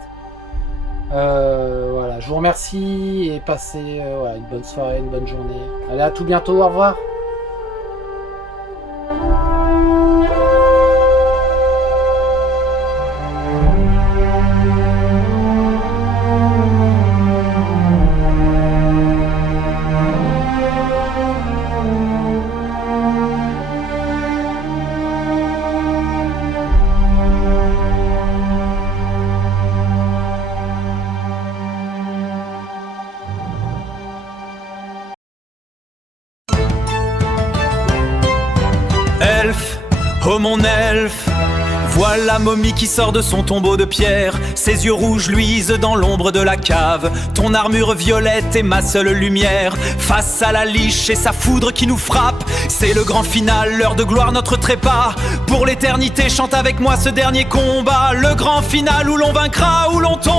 Voilà, je vous remercie et passez une bonne soirée, une bonne journée. Allez, à tout bientôt, au revoir. Oh mon elfe, vois la momie qui sort de son tombeau de pierre. Ses yeux rouges luisent dans l'ombre de la cave. Ton armure violette est ma seule lumière. Face à la liche et sa foudre qui nous frappe, c'est le grand final, l'heure de gloire, notre trépas. Pour l'éternité, chante avec moi ce dernier combat. Le grand final où l'on vaincra, où l'on tombe.